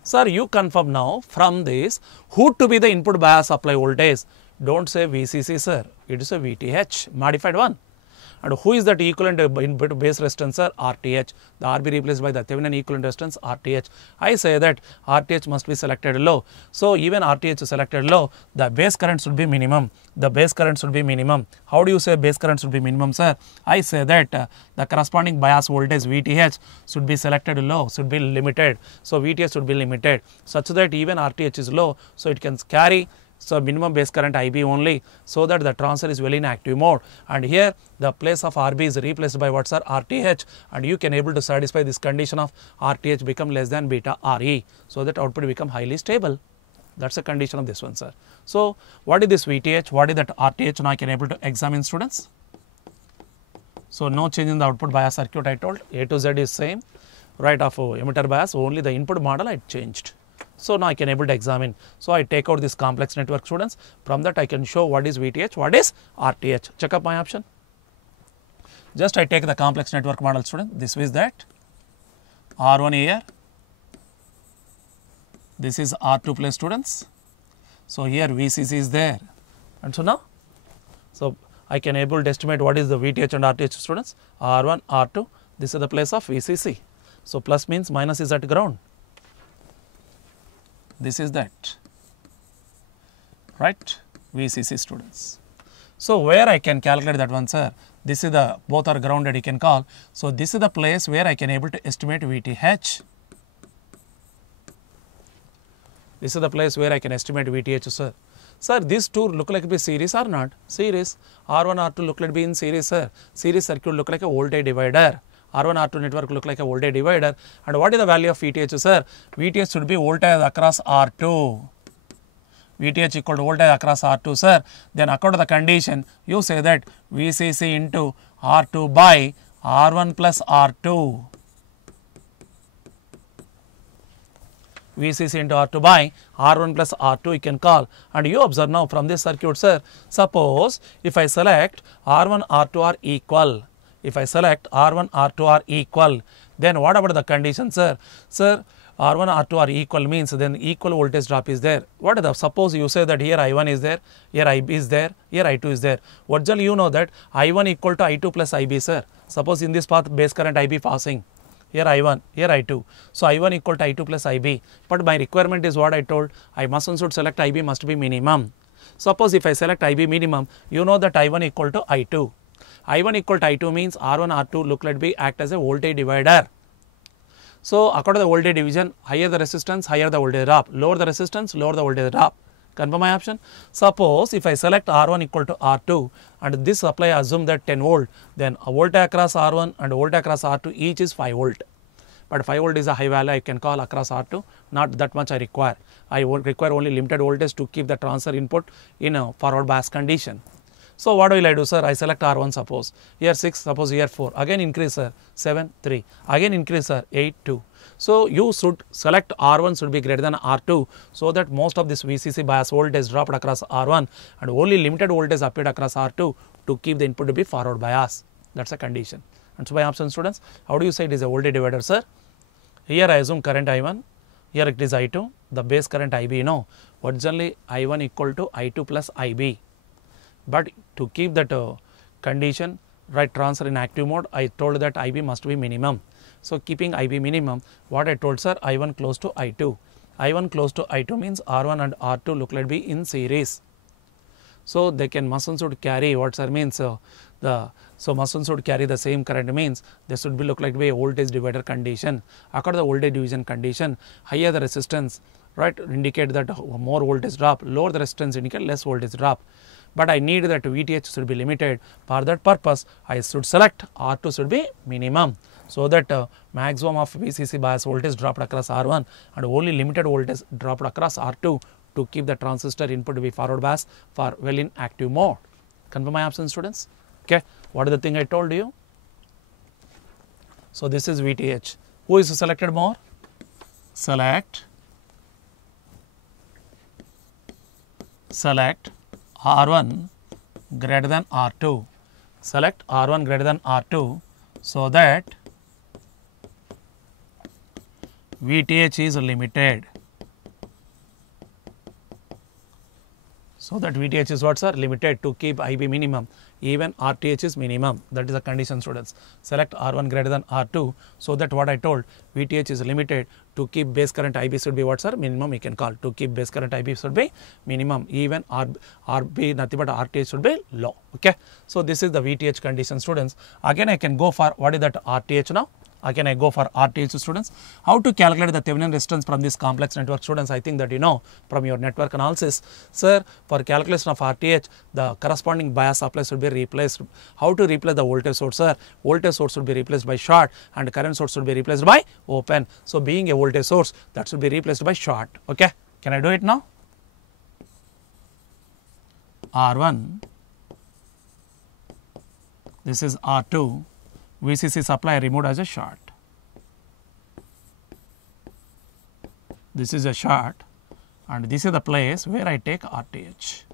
Sir, you confirm now from this who to be the input bias supply voltage. Don't say VCC, sir. It is a VTH modified one. And who is that equivalent input base resistance, sir? RTH. The RB replaced by the Thevenin equivalent resistance RTH. I say that RTH must be selected low. So even RTH is selected low, the base current should be minimum. The base current should be minimum. How do you say base current should be minimum, sir? I say that the corresponding bias voltage VTH should be selected low, should be limited. So VTH should be limited such that even RTH is low, so it can carry minimum base current IB only, so that the transfer is well in active mode. And here the place of RB is replaced by what, sir? RTH, and you can able to satisfy this condition of RTH become less than beta RE, so that output become highly stable. That's a condition of this one, sir. So what is this VTH? What is that RTH? Now I can able to examine, students. So no change in the output bias circuit I told. A to Z is same. Right of emitter bias, only the input model I changed. So now I can able to examine. So I take out this complex network, students. From that I can show what is VTH, what is RTH. Check up my option. Just I take the complex network model, student. This is that R1 here. This is R2 plus, students. So here VCC is there. And so now, so I can able to estimate what is the VTH and RTH, students. R1, R2. This is the place of VCC. So plus means minus is at ground. This is that, right, VCC, students. So where I can calculate that one, sir? This is the, both are grounded you can call. So this is the place where I can able to estimate VTH. This is the place where I can estimate VTH, sir. Sir, these two look like be series or not? Series. R1, R2 look like be in series, sir. Series circuit look like a voltage divider. R1, R2 network look like a voltage divider. And what is the value of VTH, sir? VTH should be voltage across R2. VTH equal to voltage across R2, sir. Then according to the condition, you say that VCC into R2 by R1 plus R2. VCC into R2 by R1 plus R2 you can call. And you observe now from this circuit, sir. Suppose if I select R1, R2 are equal. If I select R1, R2 are equal, then what about the condition, sir? Sir, R1, R2 are equal means then equal voltage drop is there. What is the, suppose you say that here I1 is there, here IB is there, here I2 is there. Originally you know that I1 equal to I2 plus IB, sir. Suppose in this path base current IB passing. Here I1, here I2. So I1 equal to I2 plus IB. But my requirement is what I told. I must select IB must be minimum. Suppose if I select IB minimum, you know that I1 equal to I2. I1 equal to I2 means R1, R2 look like be act as a voltage divider. So according to the voltage division, higher the resistance, higher the voltage drop. Lower the resistance, lower the voltage drop. Confirm my option. Suppose if I select R1 equal to R2 and this supply assume that 10 volt, then a voltage across R1 and voltage across R2 each is 5 volt. But 5 volt is a high value I can call across R2, not that much I require. I require only limited voltage to keep the transfer input in a forward bias condition. So what will I do, sir? I select R1 suppose, here 6, suppose here 4, again increase, sir, 7, 3, again increase, sir, 8, 2. So you should select R1 should be greater than R2, so that most of this VCC bias voltage dropped across R1 and only limited voltage appeared across R2 to keep the input to be forward bias. That's a condition. And so by option, students, how do you say it is a voltage divider, sir? Here I assume current I1, here it is I2, the base current IB, no, originally I1 equal to I2 plus IB. But to keep that condition, right, transfer in active mode, I told that IB must be minimum. So keeping IB minimum, what I told, sir, I1 close to I2. I1 close to I2 means R1 and R2 look like be in series. So they can must should carry what, sir, means So Muscle should carry the same current means this should be look like a voltage divider condition. According to the voltage division condition, higher the resistance, right, indicate that more voltage drop, lower the resistance indicate less voltage drop. But I need that VTH should be limited. For that purpose, I should select R2 should be minimum, so that maximum of VCC bias voltage dropped across R1 and only limited voltage dropped across R2 to keep the transistor input to be forward bias for well in active mode. Confirm my option, students? Okay. What is the thing I told you? So this is VTH. Who is selected more? Select R1 greater than R2. Select R1 greater than R2 so that VTH is limited. So that VTH is what, sir? Limited to keep IB minimum, even RTH is minimum. That is the condition, students. Select R1 greater than R2 so that what I told, VTH is limited to keep base current IB should be what, sir? Minimum we can call. To keep base current IB should be minimum, even RB nothing but RTH should be low. Okay. So this is the VTH condition, students. Again I can go for what is that RTH now? Again I go for RTH, students. How to calculate the Thevenin resistance from this complex network, students? I think that you know from your network analysis. Sir, for calculation of RTH, the corresponding bias supply should be replaced. How to replace the voltage source, sir? Voltage source should be replaced by short and current source should be replaced by open. So being a voltage source, that should be replaced by short. Okay. Can I do it now? R1, this is R2. VCC supply removed as a short. This is a short and this is the place where I take RTH.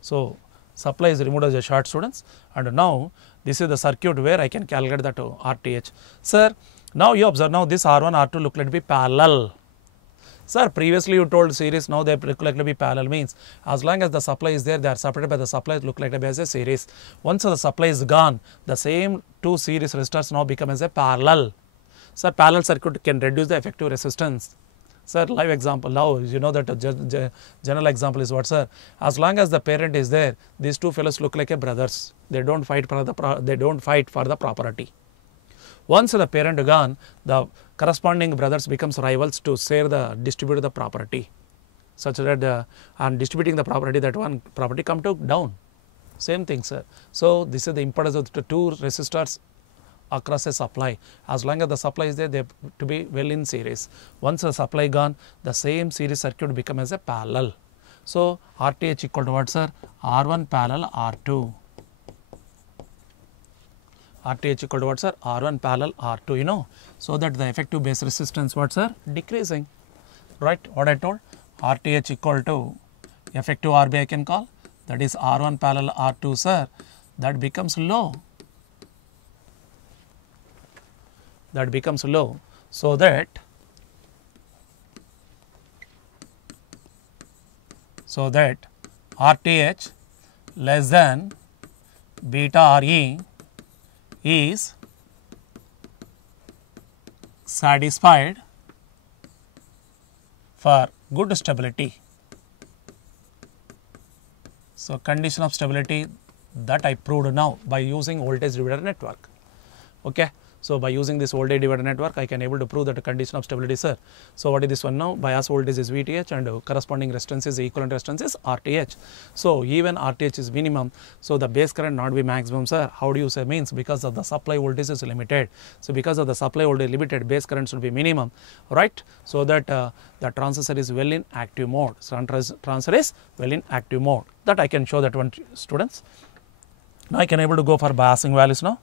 So supply is removed as a short, students, and now this is the circuit where I can calculate that RTH. Sir, now you observe, now this R1, R2 look like to be parallel. Sir, previously you told series, now they look like to be parallel, means as long as the supply is there, they are separated by the supply, look like to be as a series. Once the supply is gone, the same two series resistors now become as a parallel. Sir, parallel circuit can reduce the effective resistance. Sir, live example, now you know that general example is what, sir? As long as the parent is there, these two fellows look like a brothers. They don't fight for the property. Once the parent gone, the corresponding brothers becomes rivals to share the distribute the property, such that and distributing the property, that one property come to down. Same thing, sir. So this is the importance of the two resistors across a supply. As long as the supply is there, they have to be well in series. Once the supply gone, the same series circuit become as a parallel. So RTH equal to what, sir? R1 parallel R2. RTH equal to what, sir? R1 parallel R2, you know, so that the effective base resistance what, sir? Decreasing, right? What I told, RTH equal to effective RB I can call, that is R1 parallel R2, sir, that becomes low. That becomes low, so that RTH less than beta RE is satisfied for good stability. So condition of stability that I proved now by using voltage divider network. Okay. So by using this voltage divider network, I can able to prove that the condition of stability, sir. So what is this one now? Bias voltage is VTH and corresponding resistance is equivalent resistance is RTH. So even RTH is minimum, so the base current not be maximum, sir. How do you say? Means because of the supply voltage is limited. So because of the supply voltage limited, base current should be minimum, right? So that the transistor is well in active mode. So transistor is well in active mode. That I can show that one, students. Now I can able to go for biasing values now.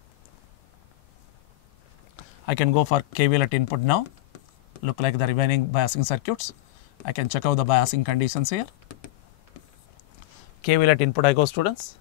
I can go for KVL at input now, look like the remaining biasing circuits. I can check out the biasing conditions here. KVL at input I go, students.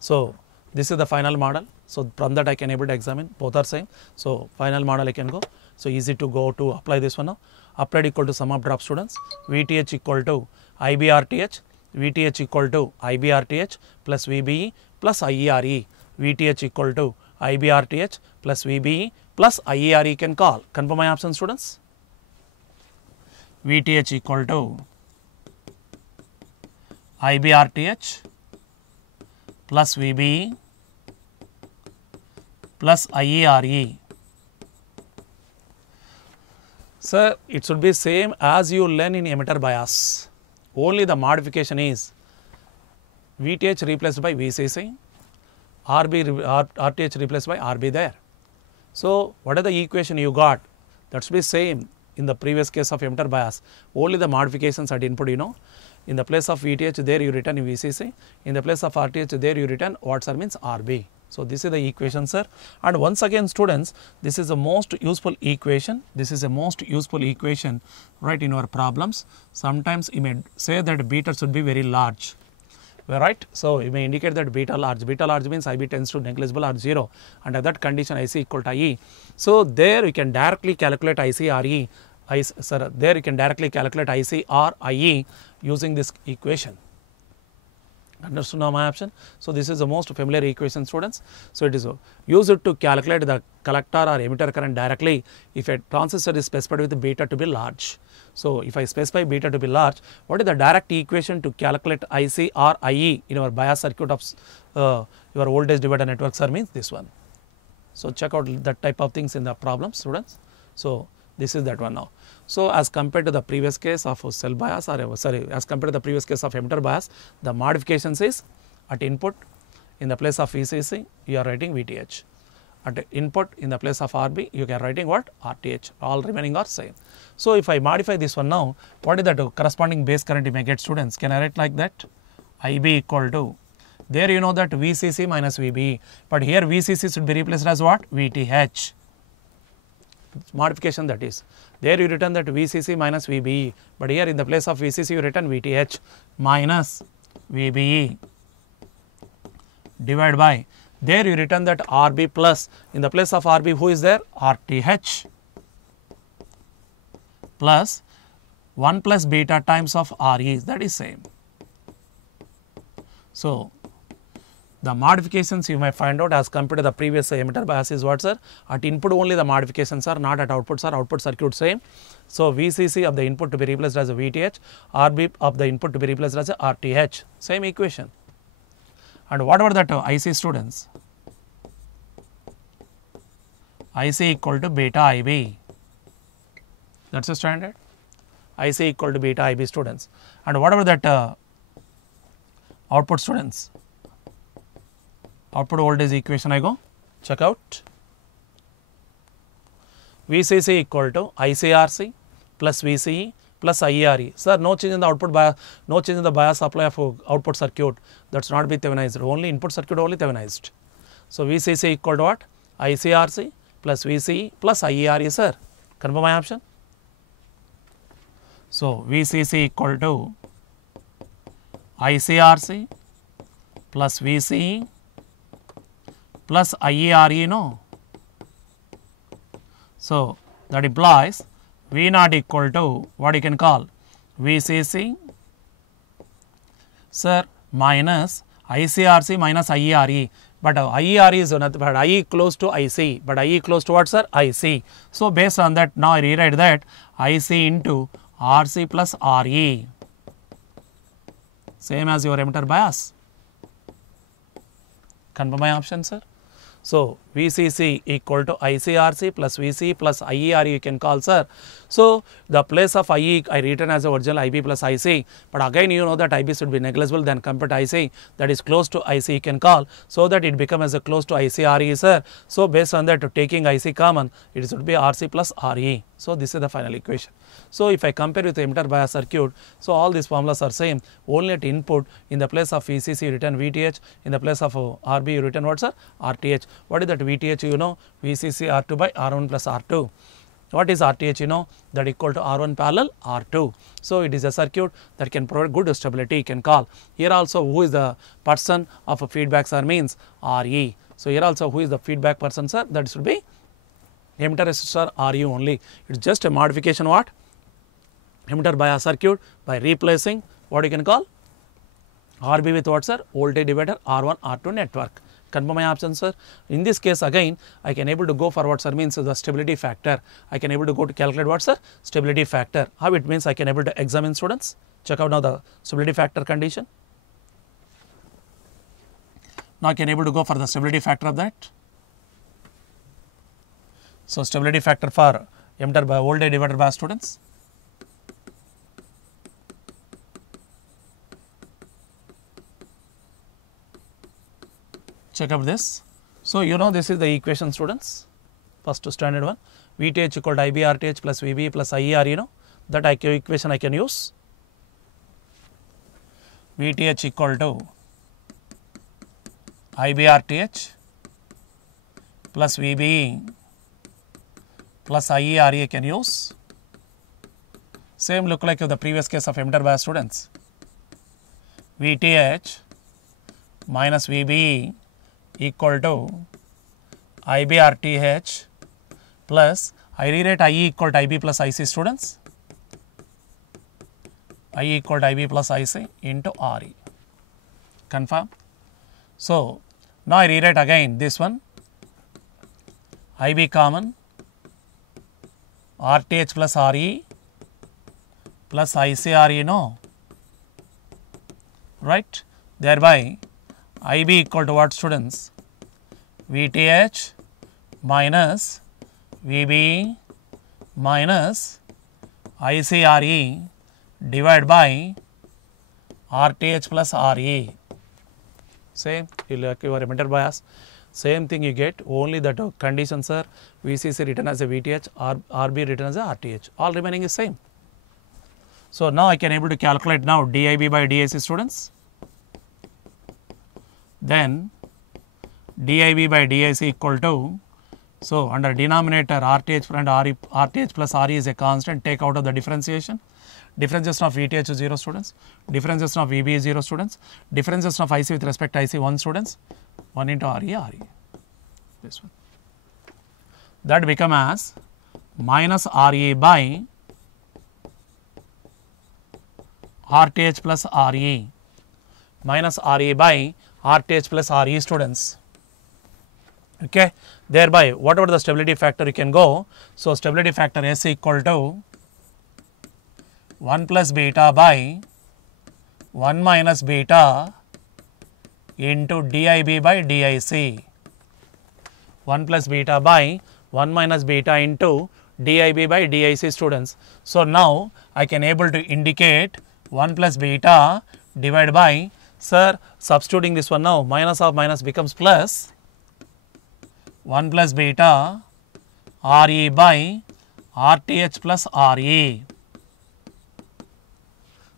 So this is the final model. So from that I can able to examine, both are same. So final model I can go. So easy to go to apply this one now. Applied equal to sum of drop, students. VTH equal to IBRTH, VTH equal to IBRTH plus VBE plus IERE. VTH equal to IBRTH plus VBE plus IERE can call. Confirm my option, students. VTH equal to IBRTH plus VBE plus IERE. Sir, it should be same as you learn in emitter bias. Only the modification is VTH replaced by VCC, RTH replaced by RB there. So, what are the equation you got? That should be same in the previous case of emitter bias. Only the modifications at input, you know. In the place of VTH, there you return VCC. In the place of RTH, there you return what sir means RB. So, this is the equation, sir. And once again, students, this is the most useful equation. This is a most useful equation, right, in our problems. Sometimes you may say that beta should be very large. Right. So, you may indicate that beta large means IB tends to negligible or 0, and at that condition IC equal to IE. So, there you can directly calculate IC or there you can directly calculate IC or IE using this equation. Understood now my option? So, this is the most familiar equation, students. So, it is use it to calculate the collector or emitter current directly if a transistor is specified with beta to be large. So, if I specify beta to be large, what is the direct equation to calculate IC or IE in our bias circuit of your voltage divider network, sir, means this one. So, check out that type of things in the problem, students. So, this is that one now. So, as compared to the previous case of cell bias or as compared to the previous case of emitter bias, the modifications is at input in the place of VCC you are writing VTH. At input in the place of RB you can writing what? RTH, all remaining are same. So, if I modify this one now, what is that corresponding base current you may get, students? Can I write like that? IB equal to, there you know that VCC minus VBE, but here VCC should be replaced as what? VTH. Modification, that is, there you return that VCC minus VBE, but here in the place of VCC you return VTH minus VBE divided by, there you return that RB plus, in the place of RB who is there? RTH plus 1 plus beta times of RE, that is same. So, the modifications you may find out as compared to the previous emitter bias is what, sir? At input only the modifications are, not at output, sir. Output circuit same. So, VCC of the input to be replaced as a VTH, RB of the input to be replaced as a RTH, same equation. And what about that IC, students? IC equal to beta IB, that is a standard. IC equal to beta IB, students. And what about that output, students? Output voltage equation I go check out. VCC equal to ICRC plus VCE plus IERE. Sir, no change in the output bias, no change in the bias supply of output circuit, that is not be Thevenized, only input circuit only Thevenized. So, VCC equal to what? ICRC plus VCE plus IERE, sir. Confirm my option? So, VCC equal to ICRC plus VCE plus IERE, no. So, that implies V naught equal to what you can call VCC, sir, minus ICRC minus IERE, but IERE is nothing but IE close to IC, but IE close to what, sir? IC. So, based on that now I rewrite that IC into RC plus RE, same as your emitter bias. Confirm my option, sir? So, VCC equal to ICRC plus VC plus IERE you can call, sir. So, the place of IE I written as a original IB plus IC, but again you know that IB should be negligible than compared to IC, that is close to IC you can call, so that it becomes as a close to ICRE, sir. So, based on that taking IC common, it should be RC plus RE. So, this is the final equation. So, if I compare with the emitter bias circuit, so all these formulas are same, only at input in the place of VCC you return VTH, in the place of RB you return what, sir? RTH. What is that VTH, you know? VCC R2 by R1 plus R2. What is RTH, you know? That equal to R1 parallel R2. So, it is a circuit that can provide good stability, you can call. Here also who is the person of a feedback, sir, means RE. So, here also who is the feedback person, sir? That should be emitter resistor RU only. It is just a modification what? Emitter bias circuit by replacing what you can call RB with what, sir? Voltage divider R1 R2 network. Confirm my option, sir. In this case again I can able to go for what, sir, means the stability factor. I can able to go to calculate what, sir? Stability factor. How it means I can able to examine, students. Check out now the stability factor condition. Now I can able to go for the stability factor of that. So stability factor for emitter by voltage divided by students. Check up this. So you know this is the equation, students. First standard one, VTH equal to IBRTH plus VB plus IER, you know that equation I can use. VTH equal to IBRTH plus VB plus IER can use. Same look like the previous case of emitter bias, students. VTH minus VB equal to IBRTH plus I rewrite IE equal to IB plus IC, students. IE equal to IB plus IC into RE. Confirm. So now I rewrite again this one, IB common, RTH plus RE plus ICRE, no, right. Thereby IB equal to what, students? VTH minus VB minus ICRE divided by RTH plus RE. Same, you like your emitter bias, same thing you get, only that conditions are VCC written as a VTH, RB written as a RTH, all remaining is same. So now I can able to calculate now DIB by DIC, students. Then DIB by DIC equal to, so under denominator RTH and RTH plus RE is a constant, take out of the differentiation. Differentiation of VTH is 0, students. Differentiation of VB is 0, students. Differentiation of IC with respect to IC 1, students. 1 into RE, RE. This one. That become as minus RE by RTH plus RE. Minus RE by RTH plus RE, students. Okay. Thereby, whatever the stability factor you can go. So stability factor S equal to 1 plus beta by 1 minus beta into DIB by DIC. 1 plus beta by 1 minus beta into DIB by DIC, students. So now I can able to indicate 1 plus beta divided by, sir, substituting this one now, minus of minus becomes plus 1 plus beta RE by RTH plus RE.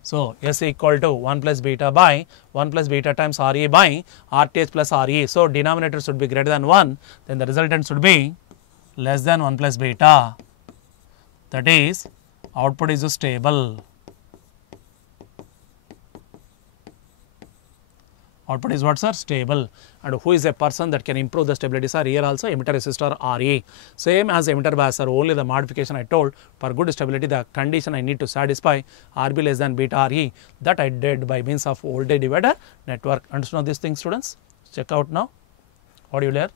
So S equal to 1 plus beta by 1 plus beta times RE by RTH plus RE. So denominator should be greater than 1, then the resultant should be less than 1 plus beta. That is, output is stable. Output is what, sir? Stable. And who is a person that can improve the stability, sir? Here also emitter resistor RE. Same as emitter bias, sir. Only the modification I told, for good stability the condition I need to satisfy RB less than beta RE, that I did by means of voltage divider network. Understand these things, students? Check out now. What do you learn?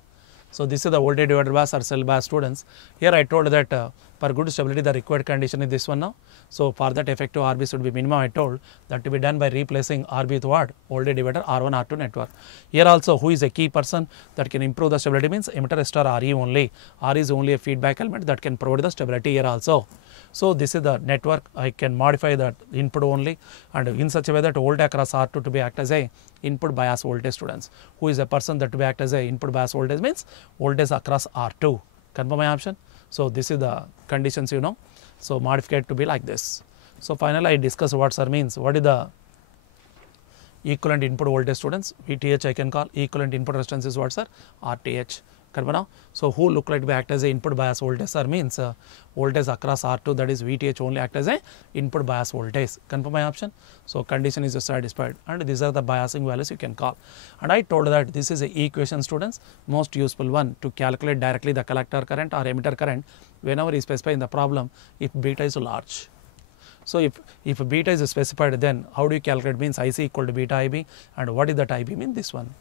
So this is the voltage divider bias or cell bias, students. Here I told that for good stability the required condition is this one now. So for that effective RB should be minimum, I told that to be done by replacing RB with what? Voltage divider R1 R2 network. Here also who is a key person that can improve the stability means emitter resistor RE only. R is only a feedback element that can provide the stability here also. So this is the network, I can modify that input only and in such a way that voltage across R2 to be act as a input bias voltage, students. Who is a person that to be act as a input bias voltage means voltage across R2. Confirm my option. So this is the conditions, you know. So modify it to be like this. So finally I discuss what sir means. What is the equivalent input voltage, students? VTH I can call, equivalent input resistance is what, sir? RTH. Now, so who look like to act as a input bias voltage, sir, means voltage across R2, that is VTH only act as a input bias voltage. Confirm my option. So condition is satisfied and these are the biasing values you can call. And I told that this is a equation, students, most useful one to calculate directly the collector current or emitter current whenever you specify in the problem if beta is large. So if beta is specified, then how do you calculate? Means IC equal to beta IB, and what is that IB mean? This one.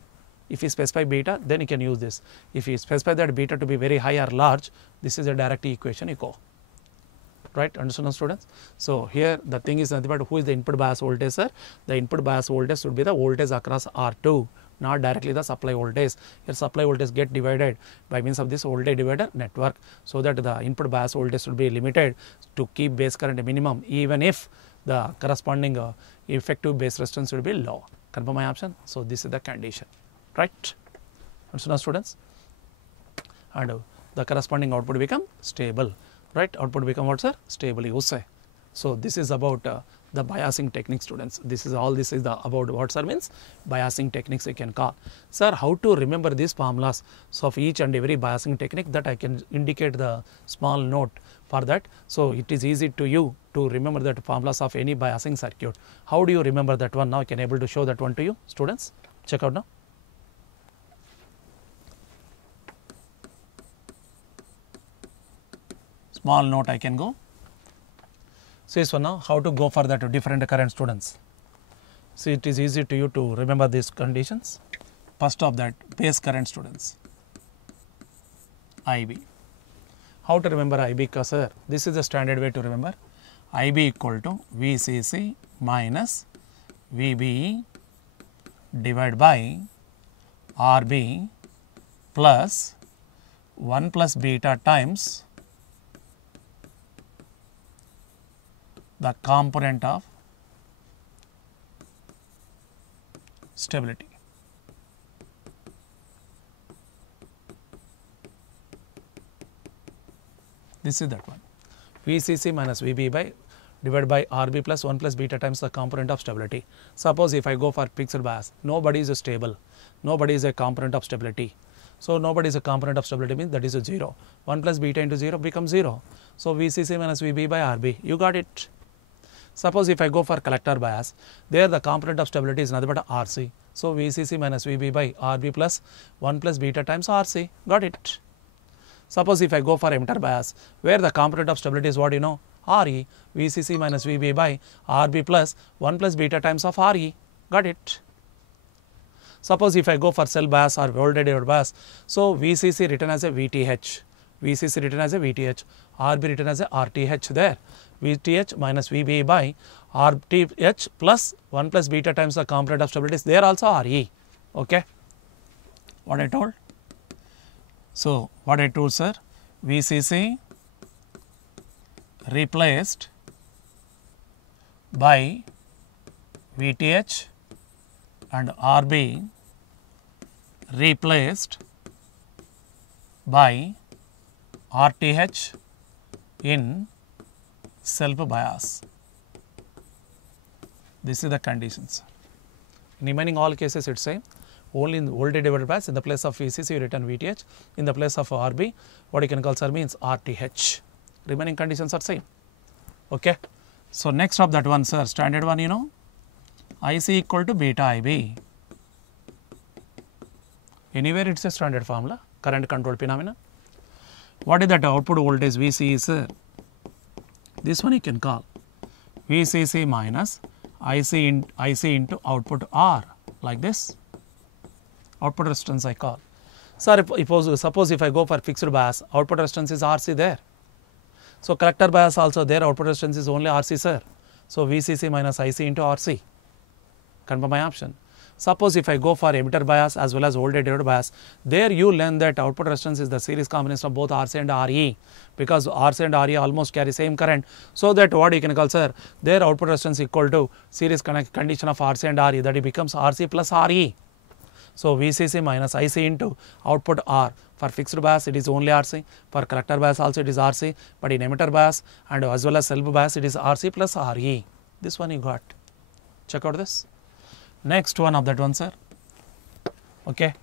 If you specify beta, then you can use this. If you specify that beta to be very high or large, this is a direct equation you go. Right? Understand, students? So here the thing is nothing but who is the input bias voltage, sir? The input bias voltage should be the voltage across R2, not directly the supply voltage. Your supply voltage get divided by means of this voltage divider network, so that the input bias voltage should be limited to keep base current minimum, even if the corresponding effective base resistance will be low. Confirm my option. So this is the condition, right? Understand, students? And the corresponding output become stable, right? Output become what, sir? Stable, you say. So this is about the biasing technique, students. This is all. This is the about what, sir, means biasing techniques you can call. Sir, how to remember these formulas so of each and every biasing technique, that I can indicate the small note for that. So it is easy to you to remember that formulas of any biasing circuit. How do you remember that one? Now I can able to show that one to you, students. Check out now. Small note I can go. So this one now, how to go for that different current, students. See, it is easy to you to remember these conditions. First of that, base current, students, IB. How to remember IB? Because, sir, this is the standard way to remember. IB equal to VCC minus VBE divided by RB plus 1 plus beta times the component of stability. This is that one. VCC minus VB by divided by RB plus 1 plus beta times the component of stability. Suppose if I go for fixed bias, nobody is stable, nobody is a component of stability. So nobody is a component of stability means that is a 0. 1 plus beta into 0 becomes 0. So VCC minus VB by RB, you got it. Suppose if I go for collector bias, there the component of stability is nothing but RC. So VCC minus VB by RB plus 1 plus beta times RC, got it. Suppose if I go for emitter bias, where the component of stability is what you know, RE, VCC minus VB by RB plus 1 plus beta times of RE, got it. Suppose if I go for cell bias or voltage divider bias, so VCC written as a VTH, VCC written as a VTH, RB written as a RTH there. VTH minus VB by RTH plus 1 plus beta times the component of stability is there also RE. Okay. What I told? So, what I told, sir? VCC replaced by VTH and RB replaced by RTH in self bias. This is the conditions. In remaining all cases, it say only in voltage divider bias, in the place of VCC you written VTH, in the place of RB what you can call, sir, means RTH. Remaining conditions are same. Okay. So next of that one, sir, standard one, you know, IC equal to beta IB. Anywhere it's a standard formula, current control phenomena. What is that output voltage VC is, sir? This one you can call VCC minus IC into output R, like this. Output resistance I call. Sir, suppose if I go for fixed bias, output resistance is RC there. So collector bias also there, output resistance is only RC, sir. So VCC minus IC into RC. Confirm my option. Suppose if I go for emitter bias as well as voltage divider bias, there you learn that output resistance is the series combination of both RC and RE, because RC and RE almost carry same current. So that what you can call, sir, their output resistance equal to series condition of RC and RE, that it becomes RC plus RE. So VCC minus IC into output R. For fixed bias it is only RC, for collector bias also it is RC, but in emitter bias and as well as self bias it is RC plus RE. This one you got. Check out this. Next one of that one, sir. Okay.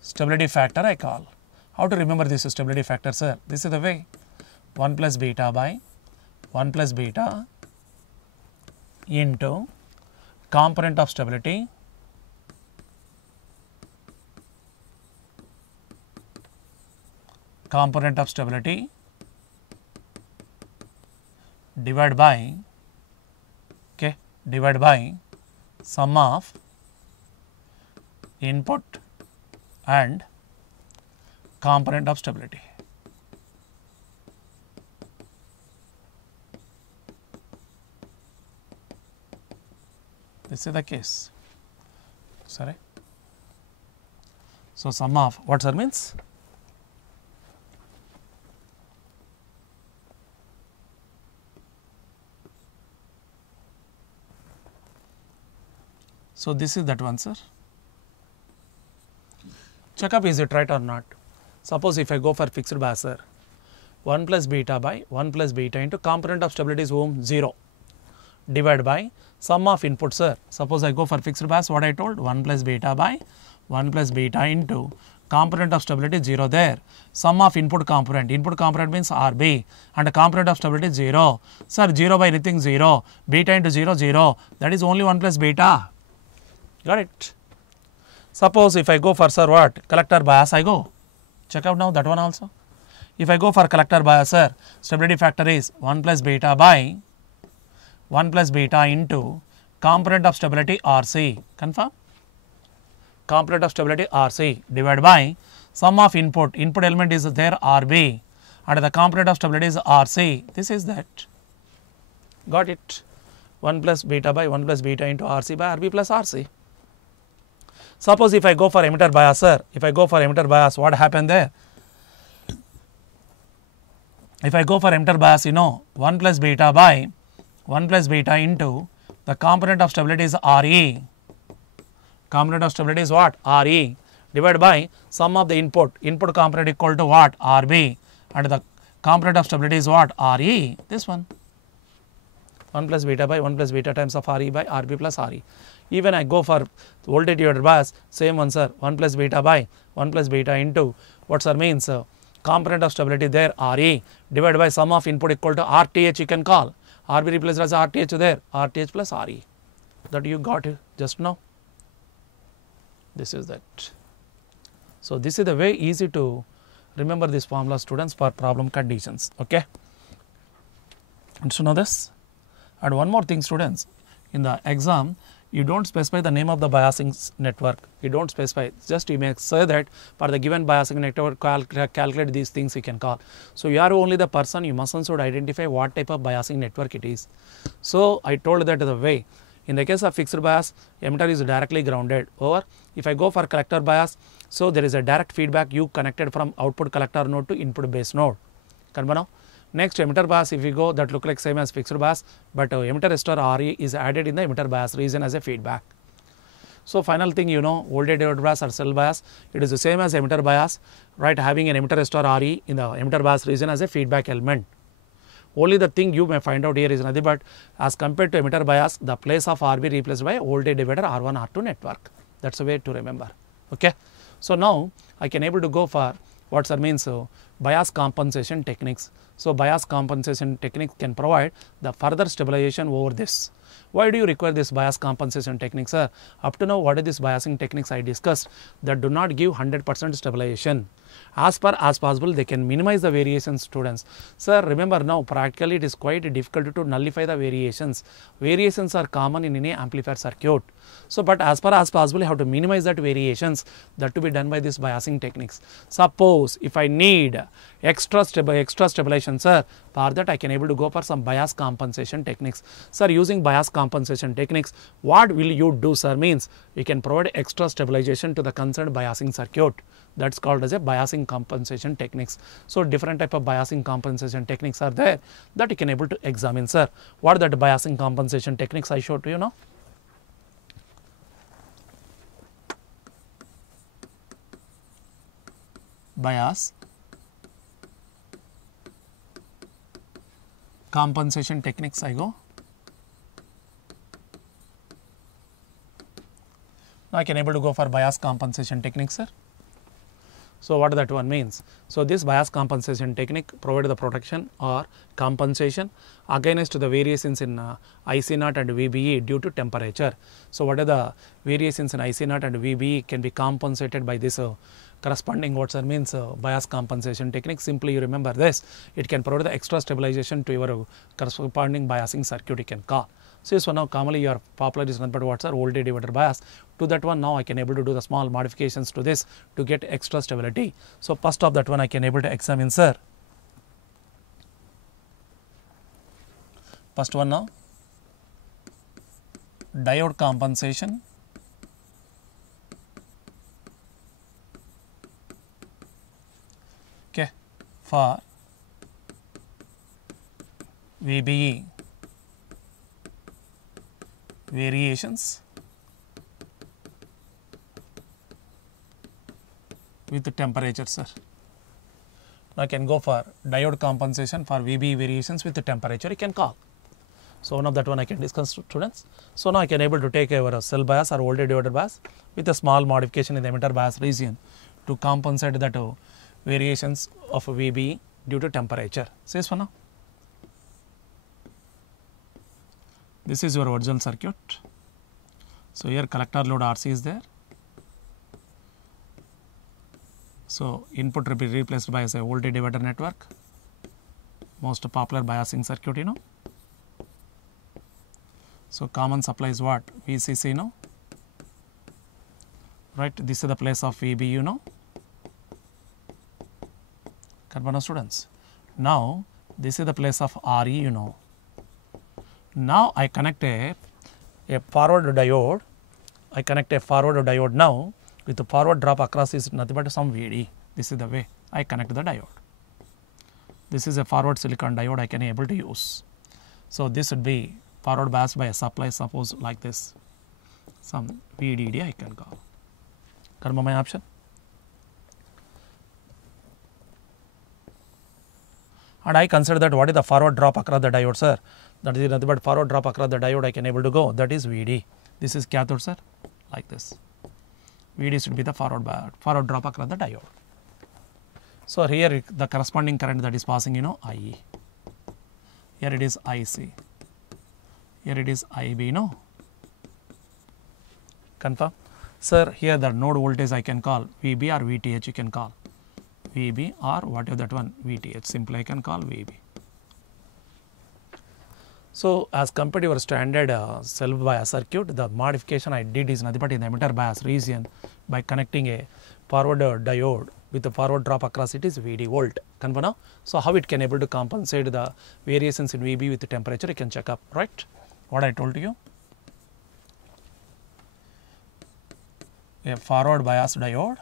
Stability factor I call. How to remember this stability factor, sir? This is the way. 1 plus beta by 1 plus beta into component of stability divided by, okay, divided by sum of input and component of stability. This is the case. Sorry. So, sum of what sir means? So, this is that one sir. Check up is it right or not. Suppose if I go for fixed bias sir, 1 plus beta by 1 plus beta into component of stability is whom 0 divided by sum of input sir. Suppose I go for fixed bias, what I told, 1 plus beta by 1 plus beta into component of stability 0 there, sum of input component means RB and component of stability 0. Sir, 0 by anything 0, beta into 0 0, that is only 1 plus beta. Got it? Suppose if I go for sir what, collector bias I go, check out now that one also. If I go for collector bias sir, stability factor is 1 plus beta by 1 plus beta into component of stability RC, confirm? Component of stability RC divided by sum of input element is there RB and the component of stability is RC, this is that. Got it? 1 plus beta by 1 plus beta into RC by RB plus RC. Suppose if I go for emitter bias sir, if I go for emitter bias, what happened there? If I go for emitter bias, you know, 1 plus beta by 1 plus beta into the component of stability is RE, component of stability is what? RE divided by sum of the input component equal to what? RB and the component of stability is what? RE, this one. 1 plus beta by 1 plus beta times of RE by RB plus RE. Even I go for voltage divider bias, same one sir, 1 plus beta by 1 plus beta into what sir means component of stability there RE divided by sum of input equal to RTH, you can call RB replaced as RTH there, RTH plus RE, that you got just now. This is that. So, this is the way easy to remember this formula students for problem conditions. Okay. And so, know this. And one more thing students, in the exam you do not specify the name of the biasing network, you do not specify, just you may say that for the given biasing network calculate these things you can call. So, you are only the person, you must also identify what type of biasing network it is. So, I told that the way. In the case of fixed bias, emitter is directly grounded over. If I go for collector bias, so there is a direct feedback you connected from output collector node to input base node. Next, emitter bias, if we go, that look like same as fixed bias, but emitter resistor RE is added in the emitter bias region as a feedback. So, final thing, you know, voltage divider bias or cell bias, it is the same as emitter bias, right, having an emitter resistor RE in the emitter bias region as a feedback element. Only the thing you may find out here is nothing but as compared to emitter bias, the place of RB replaced by voltage divider R1 R2 network. That is a way to remember. Okay. So, now I can able to go for what sir means bias compensation techniques. So, bias compensation technique can provide the further stabilization over this. Why do you require this bias compensation technique sir? Up to now what are these biasing techniques I discussed that do not give 100% stabilization. As far as possible they can minimize the variations students. Sir, remember now practically it is quite difficult to nullify the variations. Variations are common in any amplifier circuit. So, but as far as possible you have to minimize that variations, that to be done by this biasing techniques. Suppose if I need extra stabilization sir, for that I can able to go for some bias compensation techniques. Sir, using bias compensation techniques, what will you do sir means you can provide extra stabilization to the concerned biasing circuit. That is called as a biasing compensation techniques. So, different type of biasing compensation techniques are there that you can able to examine sir. What are that biasing compensation techniques I showed to you now? Bias compensation techniques I go. Now, I can able to go for bias compensation techniques sir. So, what that one means? So, this bias compensation technique provide the protection or compensation against the variations in IC0 and VBE due to temperature. So, what are the variations in IC0 and VBE can be compensated by this corresponding what sir means bias compensation technique. Simply you remember this, it can provide the extra stabilization to your corresponding biasing circuit you can call. So, now commonly your popular is nothing but what sir voltage divider bias. To that one now I can able to do the small modifications to this to get extra stability. So, first of that one I can able to examine sir. First one now diode compensation for VBE variations with temperature, sir. Now I can go for diode compensation for VBE variations with temperature, you can call. So one of that one I can discuss, students. So now I can able to take our cell bias or voltage divider bias with a small modification in the emitter bias region to compensate that variations of VBE due to temperature. See this one now. This is your original circuit. So here collector load RC is there. So input will be replaced by a voltage divider network, most popular biasing circuit, you know. So common supply is what? VCC, you know. Right, this is the place of VB, you know. Carbon students. Now this is the place of RE, you know. Now I connect a forward diode. I connect a forward diode now with the forward drop across is nothing but some VD. This is the way I connect the diode. This is a forward silicon diode I can able to use. So this would be forward biased by a supply, suppose like this, some VDD I can call. Confirm my option. And I consider that what is the forward drop across the diode, sir? That is nothing but forward drop across the diode I can able to go, that is VD. This is cathode, sir, like this. VD should be the forward drop across the diode. So here the corresponding current that is passing, you know, IE. Here it is IC. Here it is IB, you know. Confirm? Sir, here the node voltage I can call VB or VTH you can call. VB or whatever that one, VTH, simply I can call VB. So as compared to your standard self bias circuit, the modification I did is nothing but in the emitter bias region by connecting a forward diode with the forward drop across it is VD volt. Confirm now? So how it can able to compensate the variations in VB with the temperature, you can check up, right? What I told you. A forward bias diode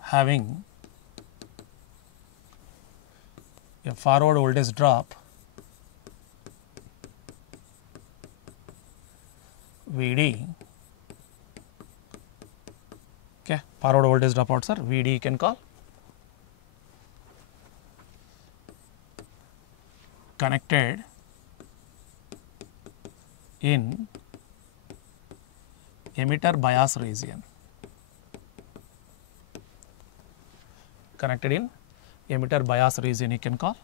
having a forward voltage drop VD, okay, forward voltage drop out, sir, VD you can call, connected in emitter bias region, connected in emitter bias region you can call.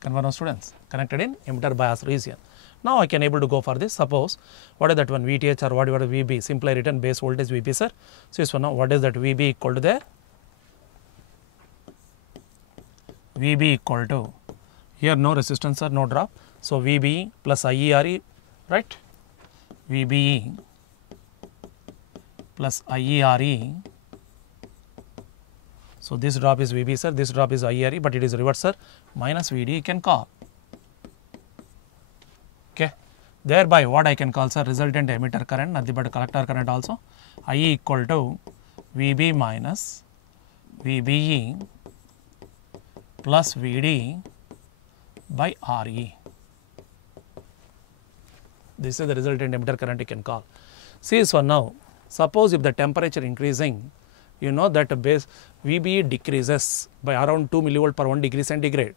Confirm students, connected in emitter bias region. Now I can able to go for this. Suppose what is that one VTH or whatever VB, simply written base voltage VB, sir. So this one now what is that VB equal to there? VB equal to, here no resistance or no drop. So VBE plus IERE, right? VBE plus IERE. So this drop is VB, sir, this drop is IERE, but it is reverse, sir, minus VD you can call. Okay. Thereby what I can call, sir, resultant emitter current, nothing but collector current also, IE equal to VB minus VBE plus VD by RE. This is the resultant emitter current you can call. See this one now. Suppose if the temperature increasing, you know that base VBE decreases by around 2 millivolt per 1 degree centigrade.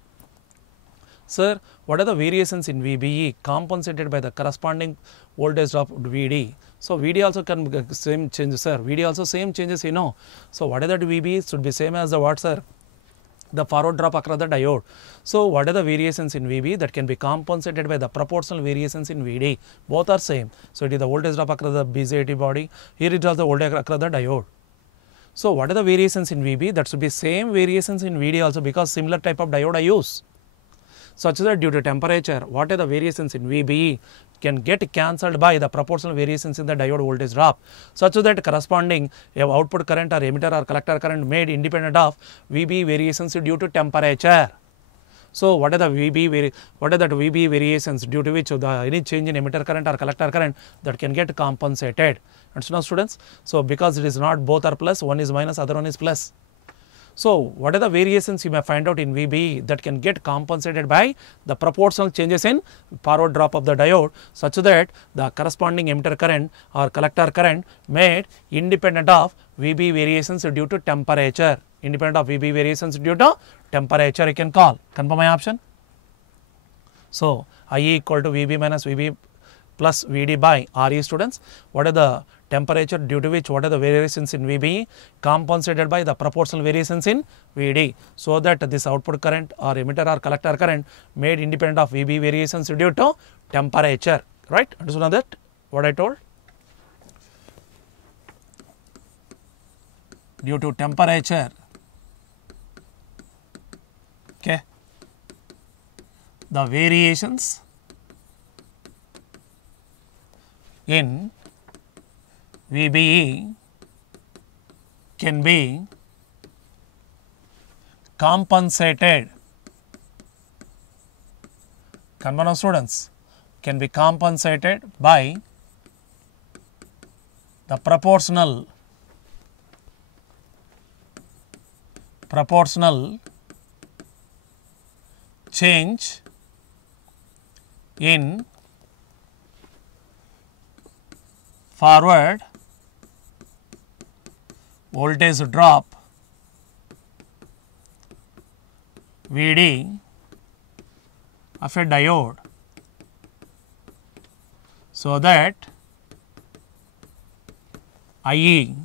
Sir, what are the variations in VBE compensated by the corresponding voltage drop VD? So VD also can same changes, sir. VD also same changes, you know. So what is that VBE should be same as the what, sir? The forward drop across the diode. So what are the variations in VB that can be compensated by the proportional variations in VD? Both are same. So it is the voltage drop across the BJT body. Here it is the voltage across the diode. So what are the variations in VB? That should be same variations in VD also, because similar type of diode I use. Such that due to temperature, what are the variations in VBE can get cancelled by the proportional variations in the diode voltage drop, such that corresponding output current or emitter or collector current made independent of VBE variations due to temperature. So, what are the what are that VB variations due to which any change in emitter current or collector current that can get compensated. Understand now students? So, because it is not both are plus, one is minus, other one is plus. So, what are the variations you may find out in VBE that can get compensated by the proportional changes in forward drop of the diode, such that the corresponding emitter current or collector current made independent of VBE variations due to temperature, independent of VBE variations due to temperature you can call. Confirm my option? So, IE equal to VB minus VB plus VD by RE students. What are the temperature due to which what are the variations in VBE compensated by the proportional variations in VD, so that this output current or emitter or collector current made independent of VBE variations due to temperature, right? Understand that what I told? Due to temperature, okay, the variations in VBE can be compensated, confirm students, can be compensated by the proportional change in forward voltage drop VD of a diode, so that IE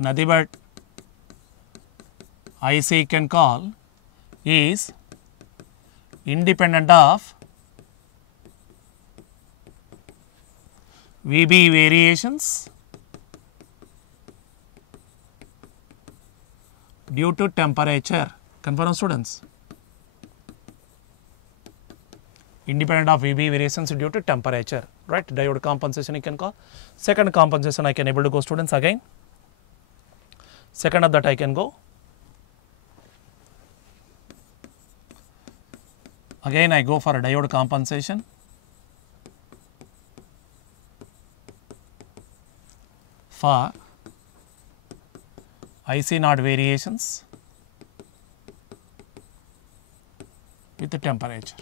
nothing but IC can call is independent of VB variations due to temperature. Confirm students? Independent of VB variations due to temperature, right? Diode compensation you can call. Second compensation I can able to go students again. Second of that I can go. Again I go for a diode compensation. For IC naught variations with the temperature.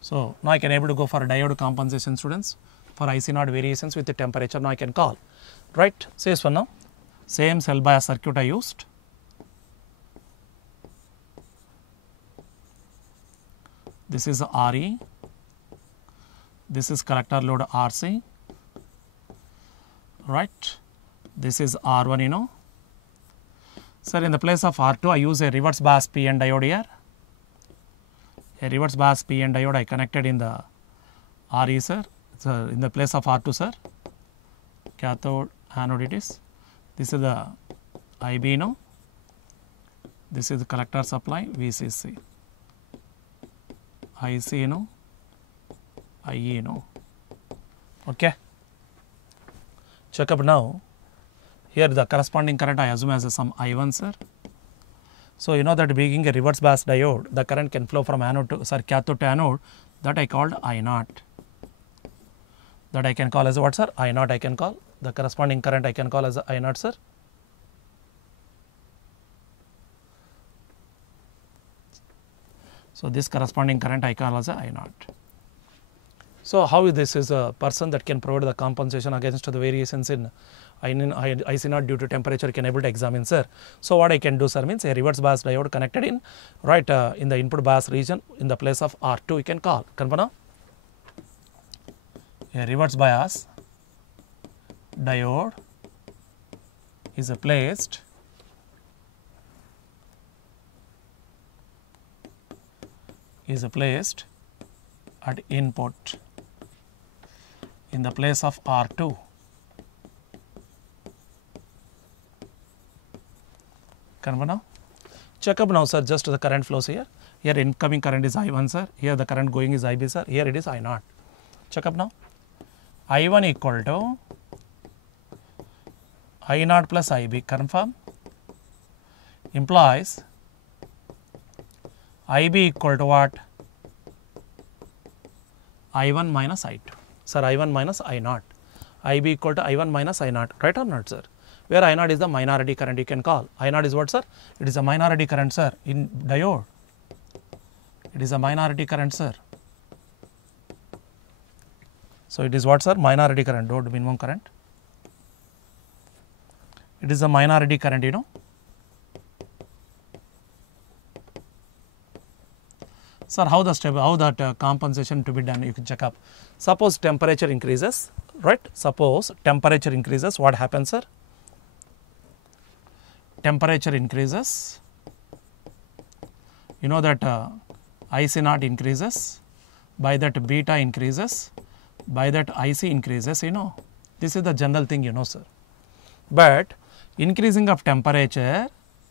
So, now I can able to go for a diode compensation students for IC naught variations with the temperature. Now I can call, right? Says for now, same cell bias circuit I used. This is RE, this is collector load RC, right? This is R1 you know. Sir, in the place of R2 I use a reverse bias PN diode here. A reverse bias PN diode I connected in the RE sir. So, in the place of R2 sir, cathode anode it is. This is the IB you know. This is the collector supply VCC. IC you know, IE you know. Okay. Check up now. Here the corresponding current I assume as some I1 sir. So, you know that being a reverse bias diode, the current can flow from anode to cathode to anode, that I called I0. That I can call as what sir? I0 I can call. The corresponding current I can call as I0 sir. So, this corresponding current I call as I0. So, how this is a person that can provide the compensation against the variations in IC naught due to temperature can able to examine sir. So, what I can do sir means a reverse bias diode connected in right in the input bias region in the place of R2 you can call. Confirm now? A reverse bias diode is placed at input in the place of R2. Confirm now? Check up now sir, just the current flows here. Here incoming current is I1 sir, here the current going is IB sir, here it is I0. Check up now. I1 equal to I0 plus IB, confirm. implies IB equal to what? I1 minus I2. Sir, I1 minus I0. IB equal to I1 minus I0. Right or not, sir? Where I0 is the minority current, you can call. I0 is what, sir? It is a minority current, sir, in diode. It is a minority current, sir. So, it is what, sir? Minority current, diode minimum current. It is a minority current, you know. Sir, how that compensation to be done, you can check up. Suppose temperature increases, right? Suppose temperature increases, what happens, sir? Temperature increases, you know that IC naught increases, by that beta increases, by that IC increases, you know. This is the general thing, you know, sir. But increasing of temperature,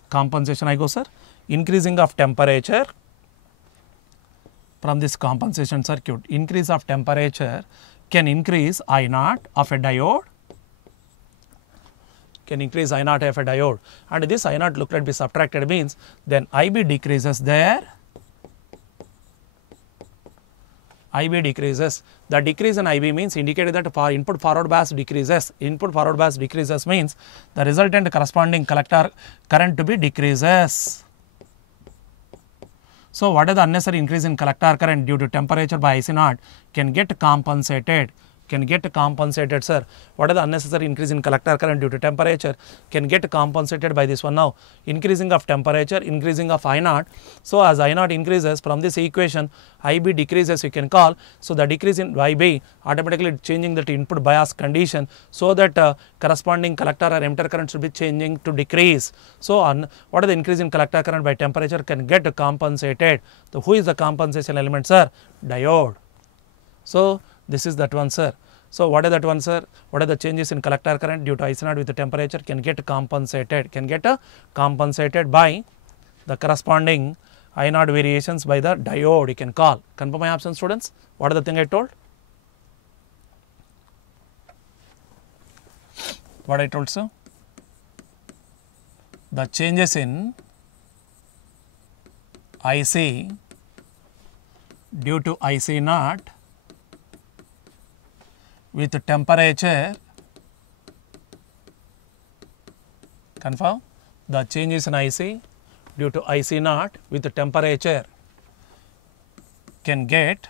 compensation I go, sir, increasing of temperature from this compensation circuit, increase of temperature can increase I naught of a diode, can increase I naught of a diode, and this I naught look like be subtracted means then IB decreases there, IB decreases. The decrease in IB means indicated that for input forward bias decreases. Input forward bias decreases means the resultant corresponding collector current to be decreases. So, what is the unnecessary increase in collector current due to temperature by IC naught can get compensated, sir. What is the unnecessary increase in collector current due to temperature can get compensated by this one now, increasing of temperature, increasing of I naught. So, as I naught increases from this equation, IB decreases, you can call. So, the decrease in IB automatically changing that input bias condition, so that corresponding collector or emitter current should be changing to decrease. So, what is the increase in collector current by temperature can get compensated. So, who is the compensation element, sir? Diode. So, this is that one, sir. So, what is that one, sir? What are the changes in collector current due to IC naught with the temperature can get compensated, by the corresponding I naught variations by the diode, you can call. Confirm my option, students. What are the thing I told? What I told, sir? The changes in IC due to IC naught with temperature, confirm, the changes in IC due to IC naught with temperature can get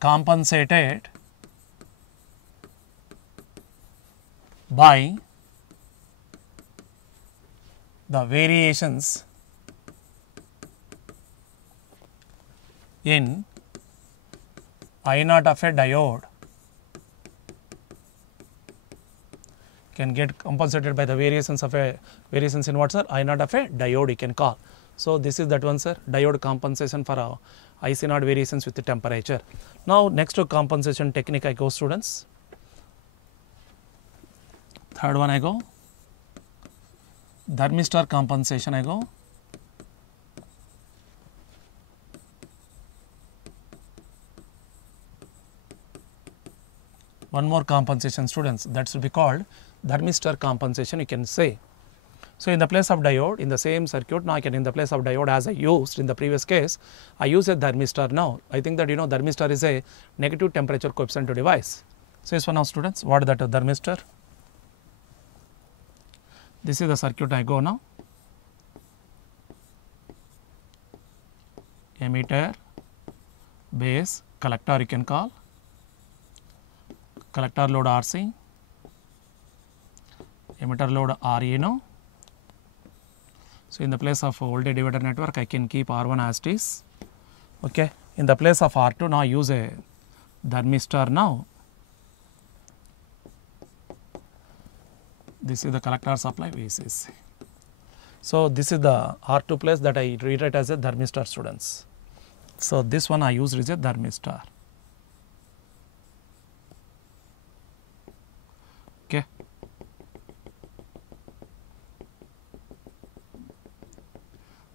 compensated by the variations in I naught of a diode, can get compensated by the variations in what, sir? I naught of a diode, you can call. So, this is that one, sir, diode compensation for IC naught variations with the temperature. Now, next to compensation technique I go, students. Third one I go, thermistor compensation I go. One more compensation, students, that should be called thermistor compensation, you can say. So, in the place of diode, in the same circuit, now I can, in the place of diode as I used in the previous case, I use a thermistor now. I think that you know thermistor is a negative temperature coefficient device. So, yes, for now, students, what is that thermistor? This is the circuit I go now. Emitter, base, collector, you can call. Collector load RC, emitter load RE now. So, in the place of voltage divider network, I can keep R1 as it is. Okay. In the place of R2, now I use a thermistor now. This is the collector supply VCC. So, this is the R2 place that I rewrite as a thermistor, students. So, this one I use is a thermistor. Okay.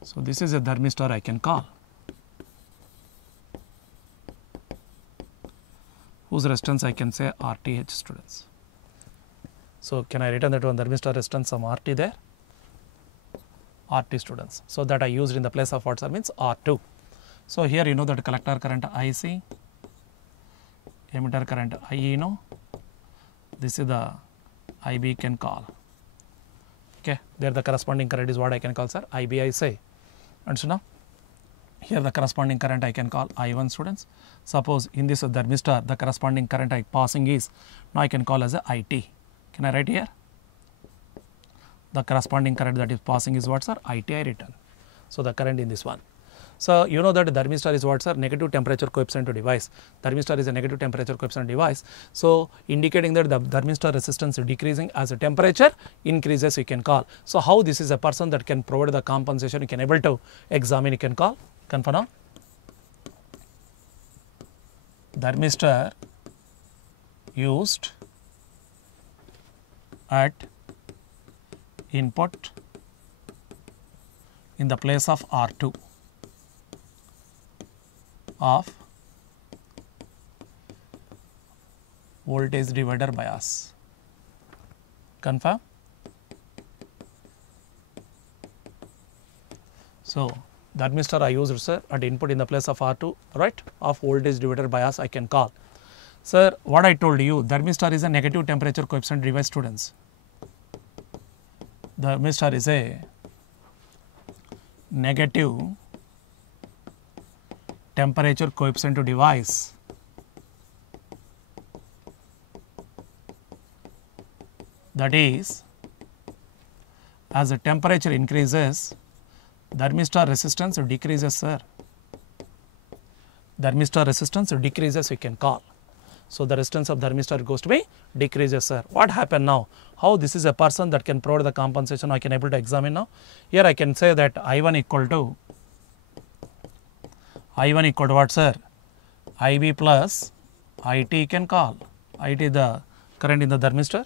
So, this is a thermistor I can call, whose resistance I can say RTH, students. So, can I return that one thermistor resistance some RT there? RT students. So that I used in the place of what sir means R2. So here you know that collector current IC, emitter current IE, this is the IB can call. Okay, there the corresponding current is what I can call sir IB I say. And so now here the corresponding current I can call I1 students. Suppose in this thermistor the corresponding current I passing is, now I can call as a IT. Can I write here? The corresponding current that is passing is what sir? IT I written. So the current in this one. So you know that thermistor is what sir? Negative temperature coefficient device. Thermistor is a negative temperature coefficient device. So indicating that the thermistor resistance is decreasing as the temperature increases, you can call. So how this is a person that can provide the compensation, you can able to examine, you can call. Confirm now. Thermistor used at input in the place of R2 of voltage divider bias. Confirm? So thermistor I used sir at input in the place of R2, right, of voltage divider bias I can call. Sir, what I told you, thermistor is a negative temperature coefficient device students. Thermistor is a negative temperature coefficient device. That is, as the temperature increases, thermistor resistance decreases sir. Thermistor resistance decreases, we can call. So the resistance of thermistor goes to be decreases sir. What happened now? How this is a person that can provide the compensation, I can able to examine now. Here I can say that I1 equal to what sir? IB plus IT can call. IT the current in the thermistor.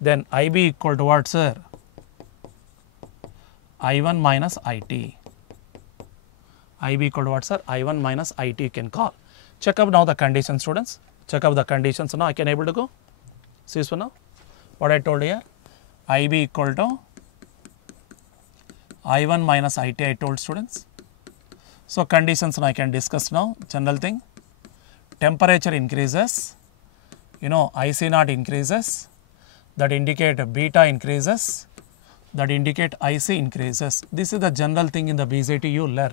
Then IB equal to what sir? I1 minus IT. IB equal to what sir? I1 minus IT you can call. Check up now the conditions students. Check up the conditions now, I can able to go. See this one now. What I told here? IB equal to I1 minus IT I told students. So conditions now I can discuss now. General thing, temperature increases, IC naught increases, that indicate beta increases, that indicate IC increases. This is the general thing in the BJT you learn.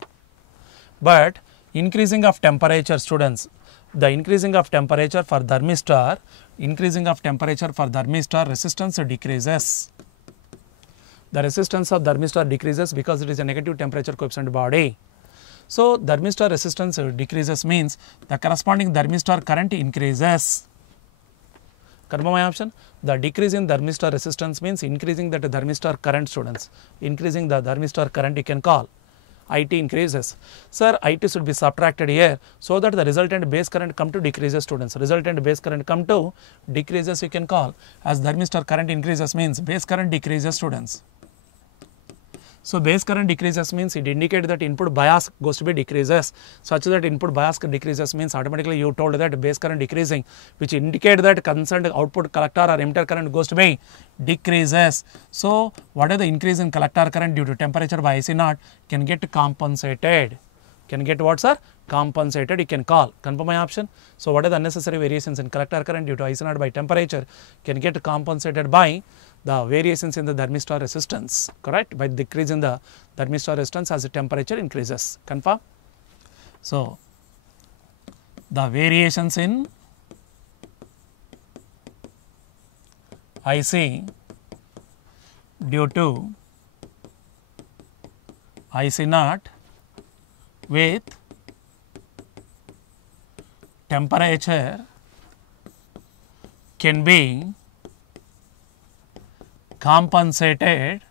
But increasing of temperature students, the increasing of temperature for thermistor, resistance decreases. The resistance of thermistor decreases because it is a negative temperature coefficient body. So thermistor resistance decreases means the corresponding thermistor current increases. Confirm my option? The decrease in thermistor resistance means increasing that thermistor current students. Increasing the thermistor current you can call. IT increases. Sir, IT should be subtracted here so that the resultant base current come to decreases students. Resultant base current come to decreases you can call. As thermistor current increases means base current decreases students. So base current decreases means it indicates that input bias goes to be decreases. Such that input bias decreases means automatically you told that base current decreasing, which indicate that concerned output collector or emitter current goes to be decreases. So what is the increase in collector current due to temperature by IC naught can get compensated. Can get what sir? Compensated you can call. Confirm my option? So what are the unnecessary variations in collector current due to IC naught by temperature can get compensated by the variations in the thermistor resistance, correct, by decrease in the thermistor resistance as the temperature increases. Confirm? So the variations in IC due to IC naught with temperature can be compensated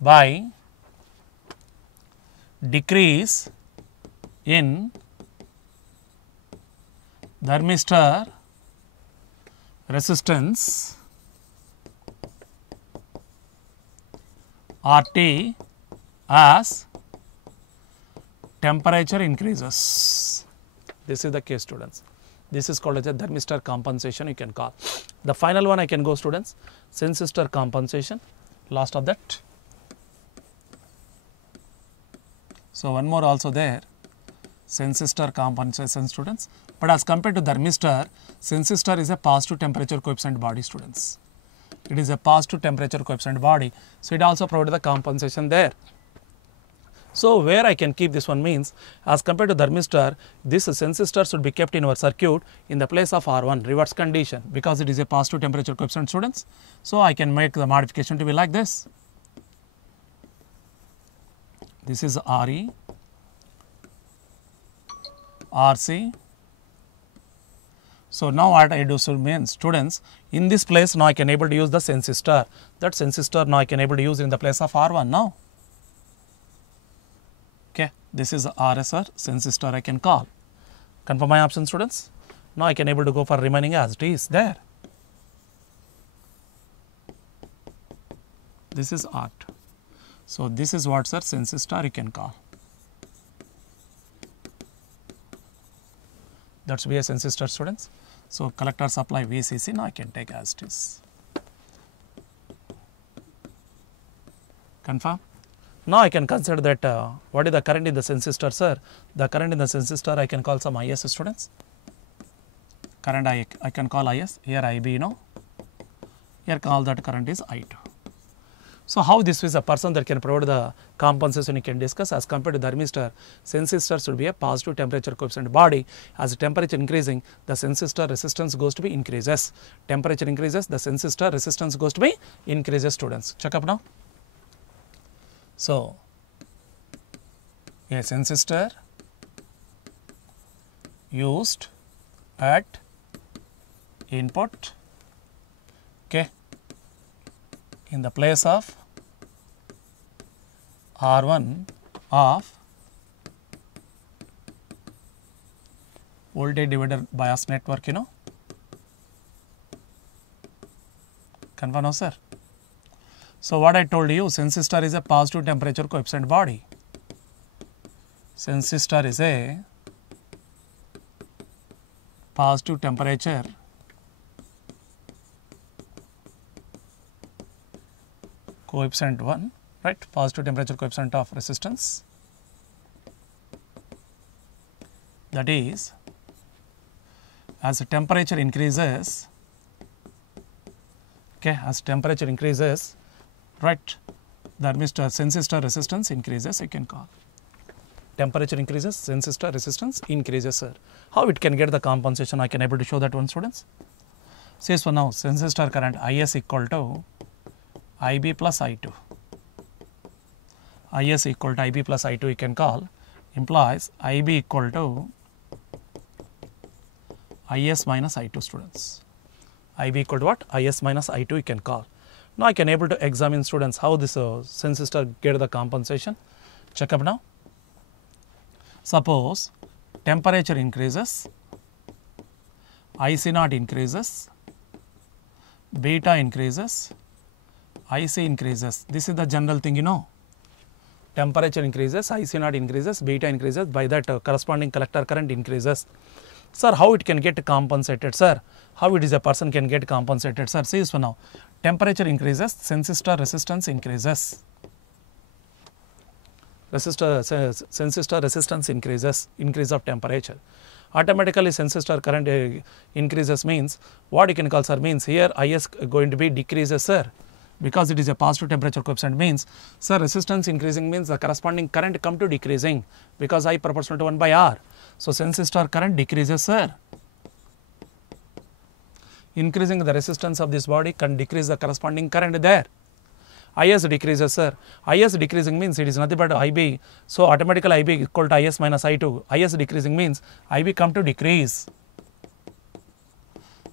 by decrease in thermistor resistance RT as temperature increases. This is the case students. This is called as a thermistor compensation you can call. The final one I can go students, sensistor compensation, last of that. So, one more also there, sensistor compensation students, but as compared to thermistor, sensistor is a positive temperature coefficient body students. It is a positive temperature coefficient body. So, it also provides the compensation there. So, where I can keep this one means, as compared to thermistor, this sensistor should be kept in our circuit in the place of R1 reverse condition, because it is a positive temperature coefficient students. So, I can make the modification to be like this. This is RE, RC. So, now what I do means students, in this place now I can able to use the sensistor. That sensistor now I can able to use in the place of R1 now. Okay, this is RSR sensistor I can call. Confirm my option students. Now I can able to go for remaining as it is there. This is R2. So, this is what sir sensistor you can call. That should be a sensistor students. So, collector supply VCC now I can take as it is. Confirm. Now I can consider that what is the current in the sensistor sir? The current in the sensistor I can call some IS students. Current I can call IS, here IB you know, here call that current is I2. So, how this is a person that can provide the compensation you can discuss. As compared to thermistor, sensistor should be a positive temperature coefficient body. As the temperature increasing, the sensistor resistance goes to be increases. Temperature increases, the sensistor resistance goes to be increases students. Check up now. So, a sensistor used at input, okay, in the place of R1 of voltage divider bias network, you know. Confirm now sir. So, what I told you, sensistor is a positive temperature coefficient body. Sensistor is a positive temperature coefficient 1, right, positive temperature coefficient of resistance, that is as the temperature increases, okay, as temperature increases, right, that means sensistor resistance increases you can call. Temperature increases, sensistor resistance increases sir. How it can get the compensation, I can able to show that one students. Says for now sensistor current IS equal to IB plus I2. IS equal to IB plus I2 you can call, implies IB equal to IS minus I2 students. IB equal to what? IS minus I2 you can call. Now I can able to examine students how this sensistor get the compensation. Check up now. Suppose temperature increases, IC0 increases, beta increases, IC increases. This is the general thing you know. Temperature increases, IC0 increases, beta increases, by that corresponding collector current increases. Sir, how it can get compensated sir? How it is a person can get compensated sir? See this for now. Temperature increases, sensistor resistance increases. Sensistor resistance increases, increase of temperature. Automatically sensistor current increases means what you can call sir means here IS going to be decreases sir, because it is a positive temperature coefficient means sir resistance increasing means the corresponding current come to decreasing, because I proportional to 1 by R. So, sensistor current decreases sir. Increasing the resistance of this body can decrease the corresponding current there. IS decreases sir. IS decreasing means it is nothing but IB. So, automatically IB equal to IS minus I2. IS decreasing means IB come to decrease.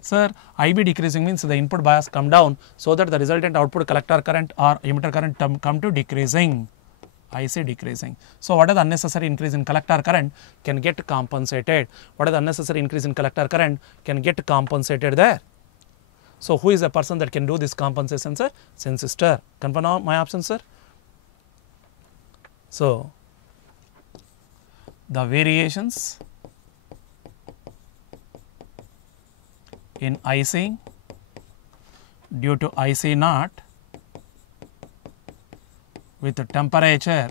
Sir, IB decreasing means the input bias come down, so that the resultant output collector current or emitter current come to decreasing. IC decreasing. So, what is the unnecessary increase in collector current can get compensated. What is the unnecessary increase in collector current can get compensated there. So, who is the person that can do this compensation sir? Sensistor. Confirm now my option sir. So, the variations in IC due to IC0 with the temperature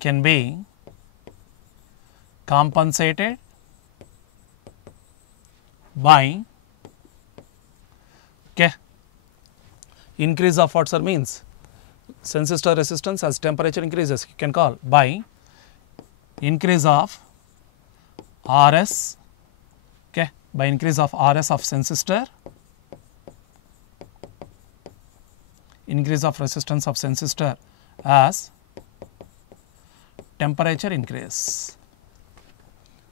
can be compensated by increase of what sir means transistor resistance as temperature increases, you can call by increase of RS, by increase of RS of transistor, increase of resistance of transistor as temperature increase.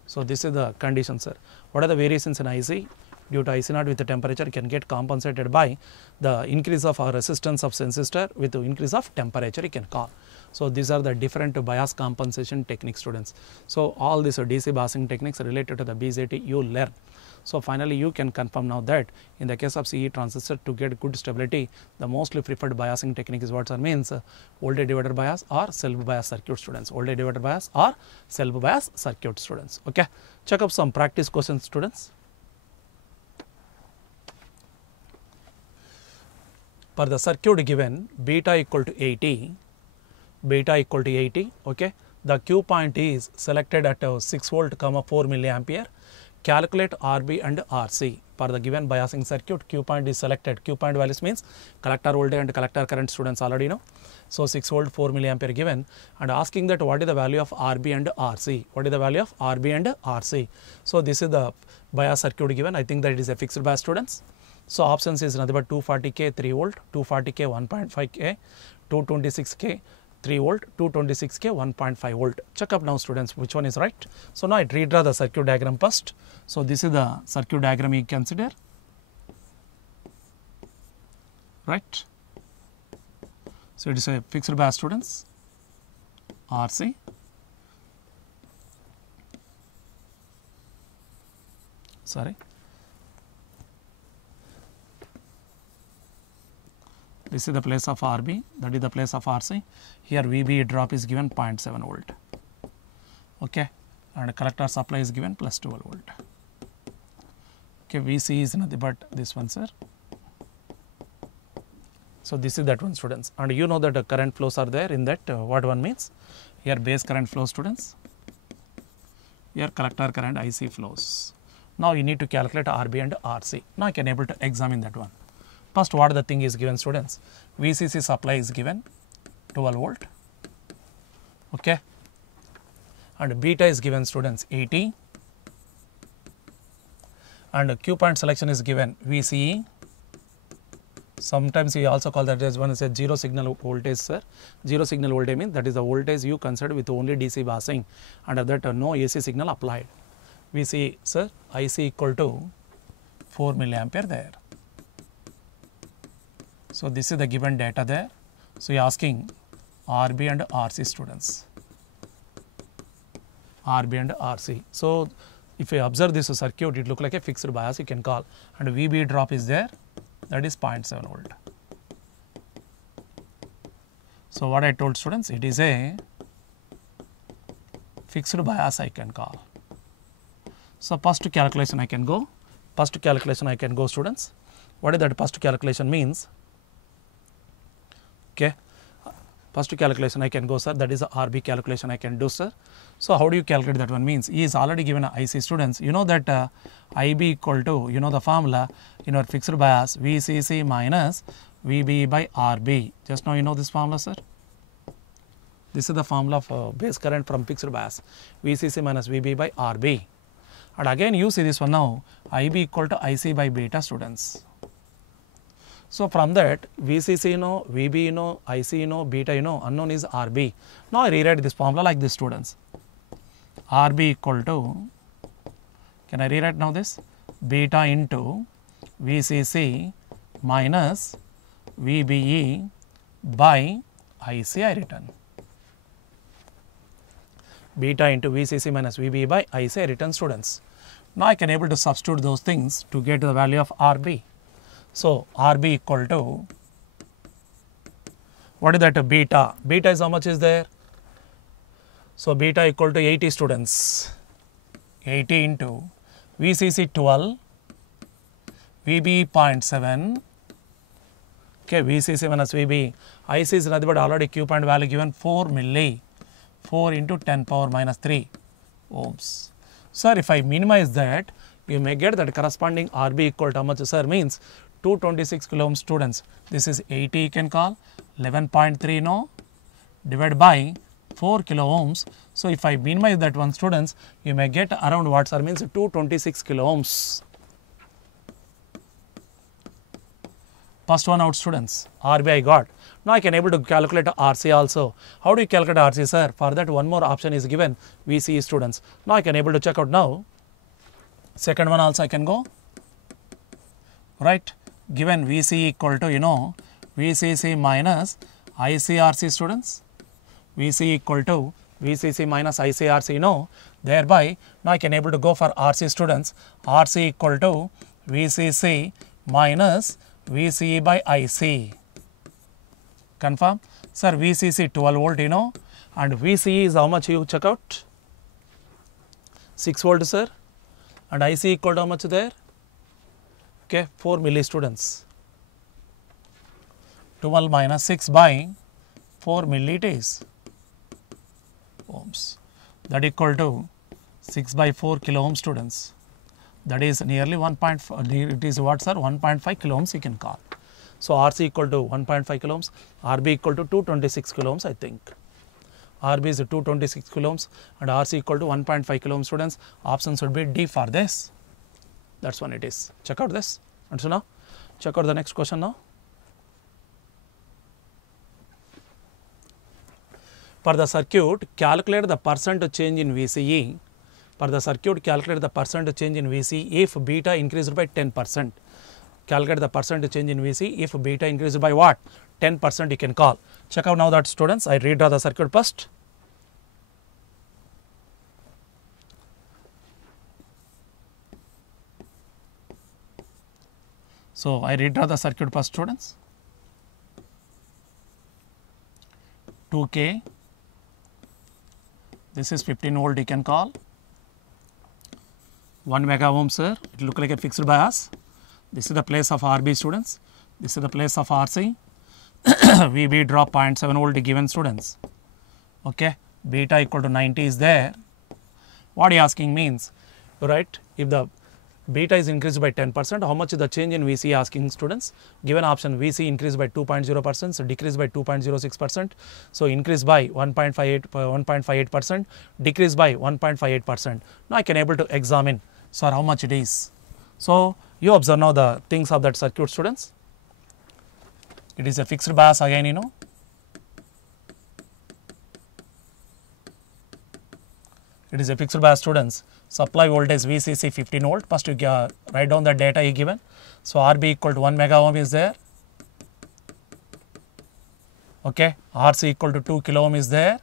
So, this is the condition sir. What are the variations in IC? Due to IC naught with the temperature can get compensated by the increase of our resistance of transistor with the increase of temperature you can call. So, these are the different bias compensation techniques students. So, all these DC biasing techniques related to the BJT you learn. So, finally, you can confirm now that in the case of CE transistor to get good stability, the mostly preferred biasing technique is what means voltage divider bias or self bias circuit students, voltage divider bias or self bias circuit students. Okay. Check up some practice questions students. For the circuit given beta equal to 80, okay, the Q point is selected at 6 volt, 4 milliampere. Calculate RB and RC. For the given biasing circuit, Q point is selected. Q point values means collector voltage and collector current students already know. So, 6 volt 4 milliampere given and asking that what is the value of RB and RC. What is the value of RB and RC? So, this is the bias circuit given. I think that it is a fixed bias students. So, options is nothing but 240K 3 volt, 240K 1.5K, 226K 3 volt, 226K 1.5 volt. Check up now students which one is right. So, now I redraw the circuit diagram first. So, this is the circuit diagram you consider, right. So, it is a fixed bias students RC, sorry. This is the place of RB, that is the place of RC. Here VB drop is given 0.7 volt, okay, and collector supply is given plus 12 volt. Okay, VC is nothing but this one sir. So, this is that one students, and you know that the current flows are there in that what one means. Here base current flow students, here collector current IC flows. Now, you need to calculate RB and RC. Now, I can able to examine that one. First, what the thing is given students, VCC supply is given 12 volt, okay, and beta is given students 80, and Q point selection is given VCE. Sometimes we also call that as one is a zero signal voltage sir. Zero signal voltage means that is the voltage you consider with only DC biasing, under that no AC signal applied. VCE sir, IC equal to 4 milliampere there. So, this is the given data there. So, you are asking RB and RC students, RB and RC. So, if you observe this circuit, it look like a fixed bias you can call, and VB drop is there, that is 0.7 volt. So, what I told students, it is a fixed bias I can call. So, first calculation I can go, students. What is that first calculation means? Okay, first calculation I can go sir, that is the RB calculation I can do sir. So, how do you calculate that one means? E is already given a IC students, you know that IB equal to, you know the formula in our fixed bias VCC minus VB by RB. Just now you know this formula sir. This is the formula of base current from fixed bias VCC minus VB by RB, and again you see this one now IB equal to IC by beta students. So, from that VCC you know, VB you know, IC you know, beta you know, unknown is RB. Now, I rewrite this formula like this students, RB equal to, can I rewrite now this, beta into VCC minus VBE by IC I written, beta into VCC minus VBE by IC I written students. Now, I can able to substitute those things to get the value of RB. So, RB equal to, what is that beta? Beta is how much is there? So, beta equal to 80 students, 80 into VCC 12, VB 0.7, okay, VCC minus VB, IC is nothing but already Q point value given 4 milli, 4 into 10 power minus 3 ohms. Sir, if I minimize that, you may get that corresponding RB equal to how much, sir? Means 226 kilo ohms students. This is 80 you can call, 11.3 no, divided by 4 kilo ohms. So, if I minimize that one students, you may get around what, sir? Means 226 kilo ohms. First one out students, RB I got. Now I can able to calculate RC also. How do you calculate RC, sir? For that one more option is given, VCE students. Now I can able to check out now. Second one also I can go, right? Given VCE equal to, VCC minus ICRC students. VCE equal to VCC minus ICRC, thereby now I can able to go for RC students. RC equal to VCC minus VCE by IC. Confirm? Sir, VCC 12 volt, and VCE is how much you check out? 6 volt, sir. And IC equal to how much there? Okay, 4 milli students. 12 minus 6 by 4 milli it is ohms. That equal to 6 by 4 kilo ohm students. That is nearly 1.5, it is what, sir? 1.5 kilo ohms you can call. So, RC equal to 1.5 kilo ohms, RB equal to 226 kilo ohms I think. RB is 226 kilo ohms and RC equal to 1.5 kilo ohms students. Option should be D for this. That is one it is. Check out this. And so now, check out the next question now. For the circuit, calculate the percent change in VCE. For the circuit, calculate the percent change in VCE if beta increased by 10%. Calculate the percent change in VCE if beta increased by what? 10% you can call. Check out now that students, I redraw the circuit first. So, I redraw the circuit first students. 2K, this is 15 volt you can call. 1 mega ohm, sir, it look like a fixed bias. This is the place of RB students, this is the place of RC. VB drop 0.7 volt given students. Okay, beta equal to 90 is there. What he asking means, right, if the beta is increased by 10%, how much is the change in VC asking students? Given option VC increased by 2.0%, so decrease by 2.06%, so increase by 1.58%, decrease by 1.58%. Now I can able to examine, sir, how much it is. So you observe now the things of that circuit students. It is a fixed bias again, it is a fixed bias students. Supply voltage VCC 15 volt. First you write down the data you given. So RB equal to 1 mega ohm is there. Okay, RC equal to 2 kilo ohm is there.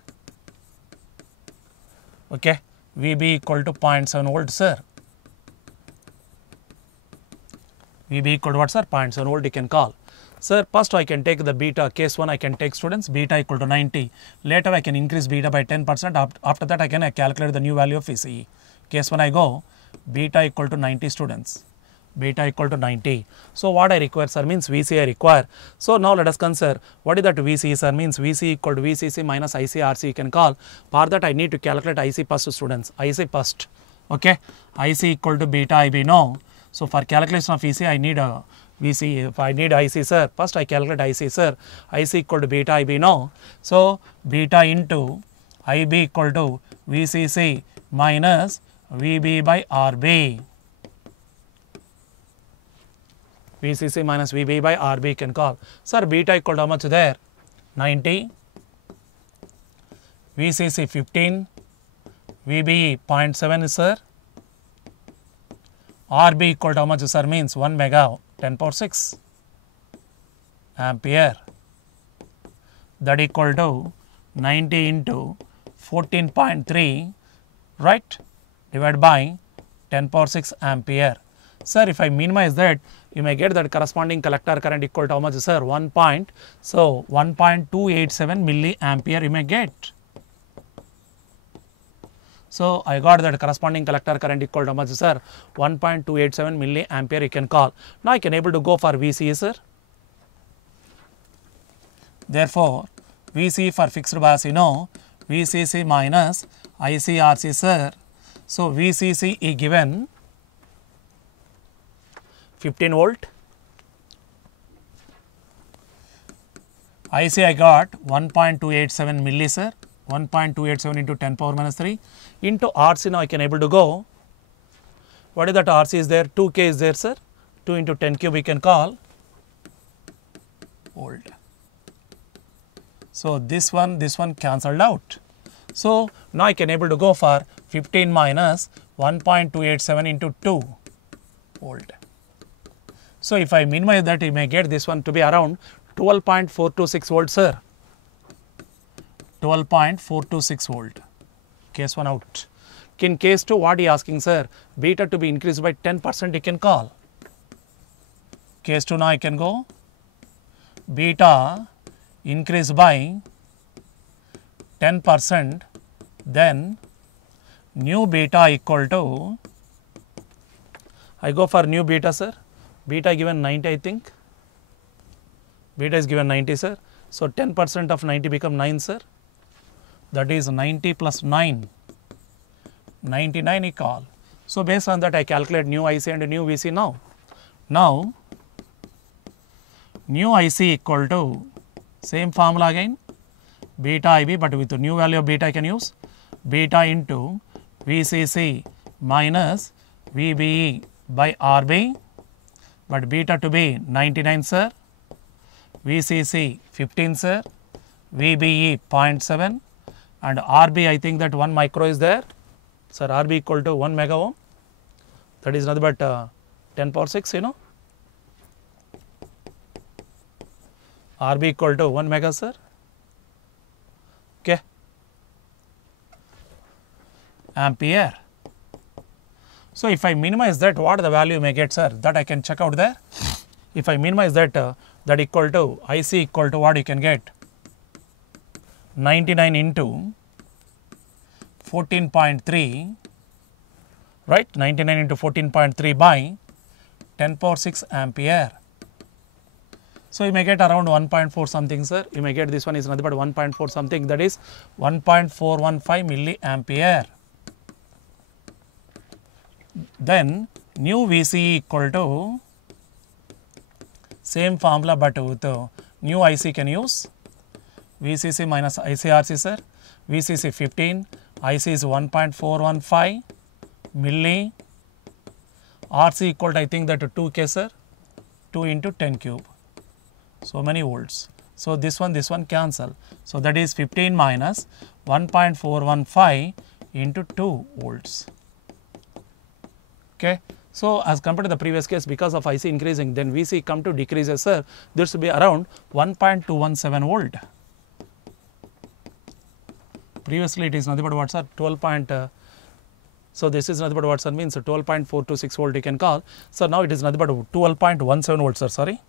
Okay, VB equal to 0.7 volt, sir. VB equal to what, sir? 0.7 volt you can call. Sir, first I can take the beta, case 1 I can take students, beta equal to 90. Later I can increase beta by 10%. After that I can calculate the new value of VCE. Case 1 I go, beta equal to 90 students, beta equal to 90. So what I require, sir, means VC I require. So now let us consider what is that VC, sir, means VC equal to VCC minus ICRC you can call. For that I need to calculate IC first students, IC first. Okay, IC equal to beta IB, no. So for calculation of VC I need a VC, if I need IC, sir, first I calculate IC, sir, IC equal to beta IB, no. So beta into IB equal to VCC minus VB by RB. VCC minus VB by RB can call. Sir, beta equal to how much there? 90. VCC 15. VB 0.7 is, sir. RB equal to how much, sir, means 1 mega 10 power 6 ampere. That equal to 90 into 14.3, right, divided by 10 power 6 ampere. Sir, if I minimize that, you may get that corresponding collector current equal to how much, sir? 1.287 milliampere you may get. So I got that corresponding collector current equal to how much, sir? 1.287 milliampere you can call. Now I can able to go for VC, sir. Therefore, VC for fixed bias, VCC minus ICRC, sir. So, VCC is given 15 volt, IC I got 1.287 milli, sir, 1.287 into 10 power minus 3 into RC. Now I can able to go, what is that RC is there, 2K is there, sir, 2 into 10 cube we can call volt. So, this one cancelled out. So, now I can able to go for 15 minus 1.287 into 2 volt. So, if I minimize that, you may get this one to be around 12.426 volt, sir, 12.426 volt, case 1 out. In case 2, what he asking, sir, beta to be increased by 10%, you can call. Case 2, now I can go beta increase by 10%, then new beta equal to, I go for new beta, sir, beta given 90, I think, beta is given 90, sir. So, 10% of 90 become 9, sir, that is 90 plus 9, 99 I call. So, based on that I calculate new IC and new VC now. Now, new IC equal to same formula again, beta IB, but with the new value of beta I can use beta into VCC minus VBE by RB, but beta to be 99, sir, VCC 15, sir, VBE 0.7 and RB I think that 1 micro is there, sir, RB equal to 1 mega ohm, that is nothing but 10 power 6, you know, RB equal to 1 mega, sir, okay, ampere. So, if I minimize that, what the value may get, sir, that I can check out there. If I minimize that, that equal to IC equal to what you can get 99 into 14.3, right, 99 into 14.3 by 10 power 6 ampere. So, you may get around 1.4 something, sir, you may get this one is nothing but 1.4 something, that is 1.415 milliampere. Then new VC equal to same formula, but with new IC can use VCC minus ICRC, sir, VCC 15, IC is 1.415 milli, RC equal to I think that 2K, sir, 2 into 10 cube, so many volts. So, this one cancel. So, that is 15 minus 1.415 into 2 volts. Okay. So, as compared to the previous case, because of IC increasing, then VC come to decreases, sir, this will be around 1.217 volt. Previously it is nothing but what, sir, 12. So, this is nothing but what, sir, means 12.426 volt you can call. So, now it is nothing but 12.17 volts, sir, sorry.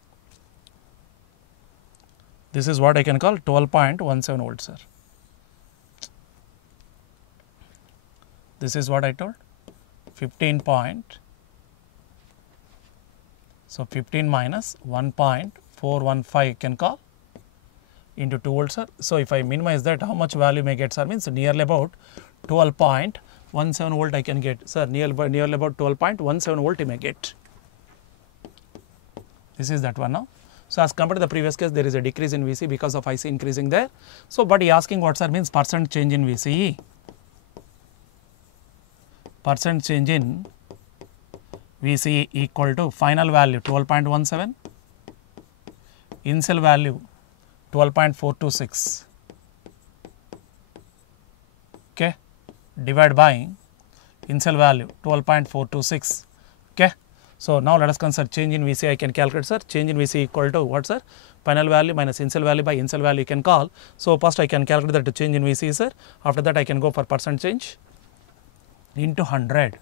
This is what I can call 12.17 volts, sir. This is what I told 15 point. So, 15 minus 1.415 you can call into 2 volts, sir. So, if I minimize that, how much value may get, sir, means nearly about 12.17 volt I can get, sir, nearly about 12.17 volt you may get. This is that one now. So, as compared to the previous case, there is a decrease in VC because of IC increasing there. So, but he asking what, sir, means percent change in VCE, percent change in VCE equal to final value 12.17, initial value 12.426, okay, divide by initial value 12.426, okay. So, now let us consider change in VC I can calculate, sir, change in VC equal to what, sir, final value minus initial value by initial value you can call. So, first I can calculate that change in VC, sir, after that I can go for percent change into 100.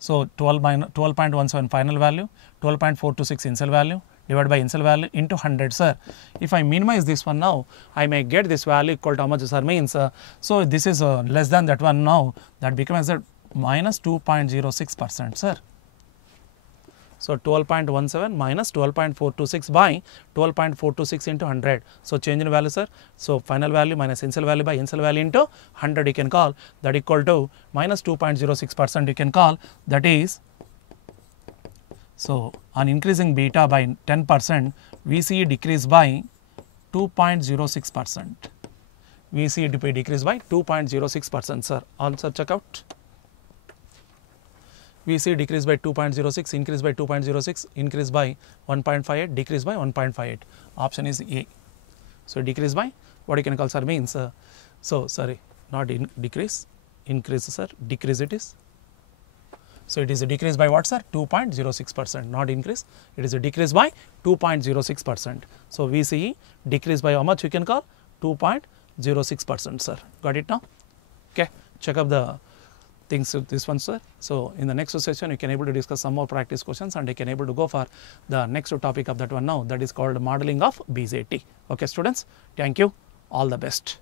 So, 12.17 final value, 12.426 initial value divided by initial value into 100, sir. If I minimize this one now, I may get this value equal to how much, sir, means. So, this is less than that one now, that becomes minus 2.06%, sir. So 12.17 minus 12.426 by 12.426 into 100. So change in value, sir. So final value minus initial value by initial value into 100 you can call, that equal to minus 2.06% you can call, that is. So on increasing beta by 10%, VCE decrease by 2.06%. VCE decrease by 2.06%, sir. Answer check out. VCE decrease by 2.06, increase by 2.06, increase by 1.58, decrease by 1.58. Option is A. So decrease by what you can call, sir, means so sorry, not decrease, increase, sir, decrease it is. So it is a decrease by what, sir? 2.06%, not increase. It is a decrease by 2.06%. So VCE decrease by how much you can call? 2.06%, sir. Got it now? Okay. Check up the things with this one, sir. So in the next session you can able to discuss some more practice questions, and you can able to go for the next topic of that one now, that is called modeling of BJT. Okay, students. Thank you. All the best.